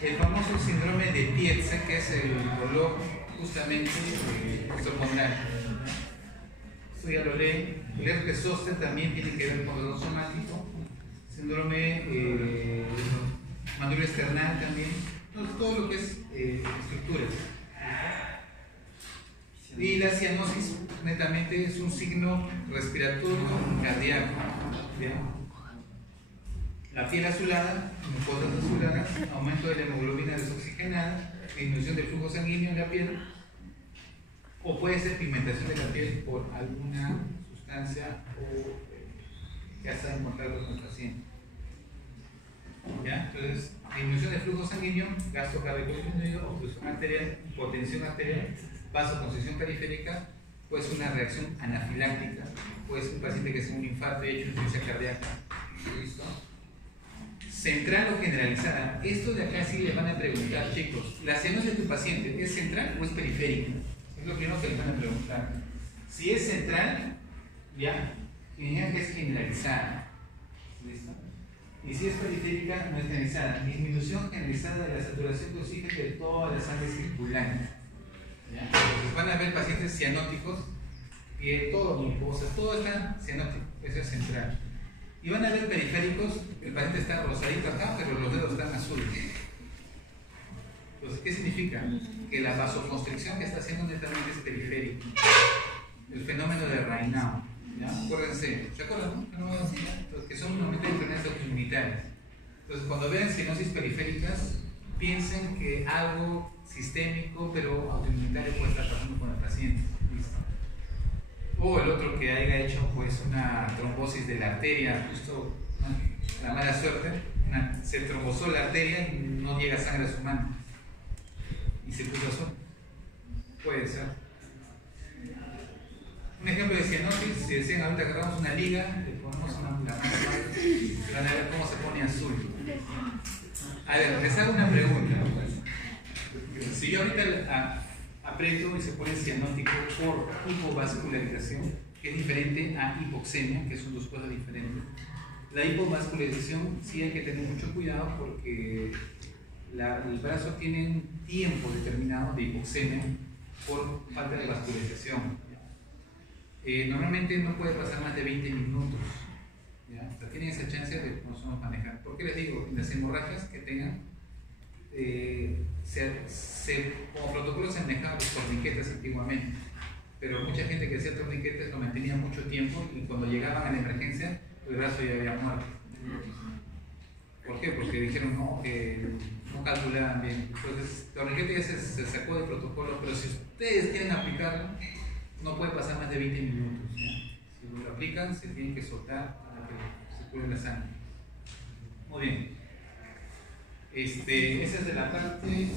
El famoso síndrome de Tietze, que es el dolor justamente extracorporal. Esto ya lo leen. El herpes zóster también tiene que ver con dolor somático. Síndrome mandíbula external también. Entonces, todo lo que es estructuras. Y la cianosis netamente es un signo respiratorio cardíaco. ¿Bien? La piel azulada, mucosas azuladas, aumento de la hemoglobina desoxigenada, disminución del flujo sanguíneo en la piel, o puede ser pigmentación de la piel por alguna sustancia o que ha estado en contacto con el paciente. ¿Ya? Entonces, disminución del flujo sanguíneo, gasto cardíaco disminuido, obstrucción arterial, hipotensión arterial, vasoconstricción periférica, puede ser una reacción anafiláctica, puede ser un paciente que sea un infarto y hecho insuficiencia cardíaca. ¿Listo? Central o generalizada. Esto de acá sí les van a preguntar, chicos, ¿la cianosis de tu paciente es central o es periférica? Es lo primero que les van a preguntar. Si es central, ya, significa que es generalizada. ¿Listo? Y si es periférica, no es generalizada. Disminución generalizada de la saturación de oxígeno de toda la sangre circulante. ¿Ya? Entonces van a ver pacientes cianóticos y todo mucosa, todo está cianótico, eso es central. Y van a ver periféricos, el paciente está rosadito acá, pero los dedos están azules. Entonces, ¿qué significa? Que la vasoconstricción que está haciendo netamente es periférico. El fenómeno de Raynaud. ¿Ya? Acuérdense, ¿se acuerdan? ¿No? Entonces, que son normalmente enfermedades autoinmunitarias. Entonces, cuando vean cianosis periféricas, piensen que algo sistémico, pero autoinmunitario puede estar pasando con el paciente. ¿Listo? O el otro que haya hecho pues una trombosis de la arteria, justo la mala suerte, se trombosó la arteria y no llega sangre a su mano y se puso azul. Puede ser. Un ejemplo de cianosis, si decían ahorita agarramos una liga, le ponemos la mano y van a ver cómo se pone azul. A ver, les hago una pregunta. Si yo ahorita aprieto y se pone cianótico por hipovascularización, que es diferente a hipoxemia, que son dos cosas diferentes. La hipovascularización sí hay que tener mucho cuidado porque el brazo tiene un tiempo determinado de hipoxemia por falta de vascularización. Normalmente no puede pasar más de 20 minutos. ¿Ya? O sea, tienen esa chance de más o menos manejar. ¿Por qué les digo? En las hemorragias que tengan, como protocolo se manejaban los torniquetes antiguamente, pero mucha gente que hacía torniquetes lo mantenía mucho tiempo y cuando llegaban a la emergencia el brazo ya había muerto. ¿Por qué? Porque dijeron que no calculaban bien. Entonces, el torniquete ya se sacó del protocolo, pero si ustedes quieren aplicarlo, no puede pasar más de 20 minutos. ¿Ya? Si lo aplican, se tienen que soltar para que circule la sangre. Muy bien. Esa es de la parte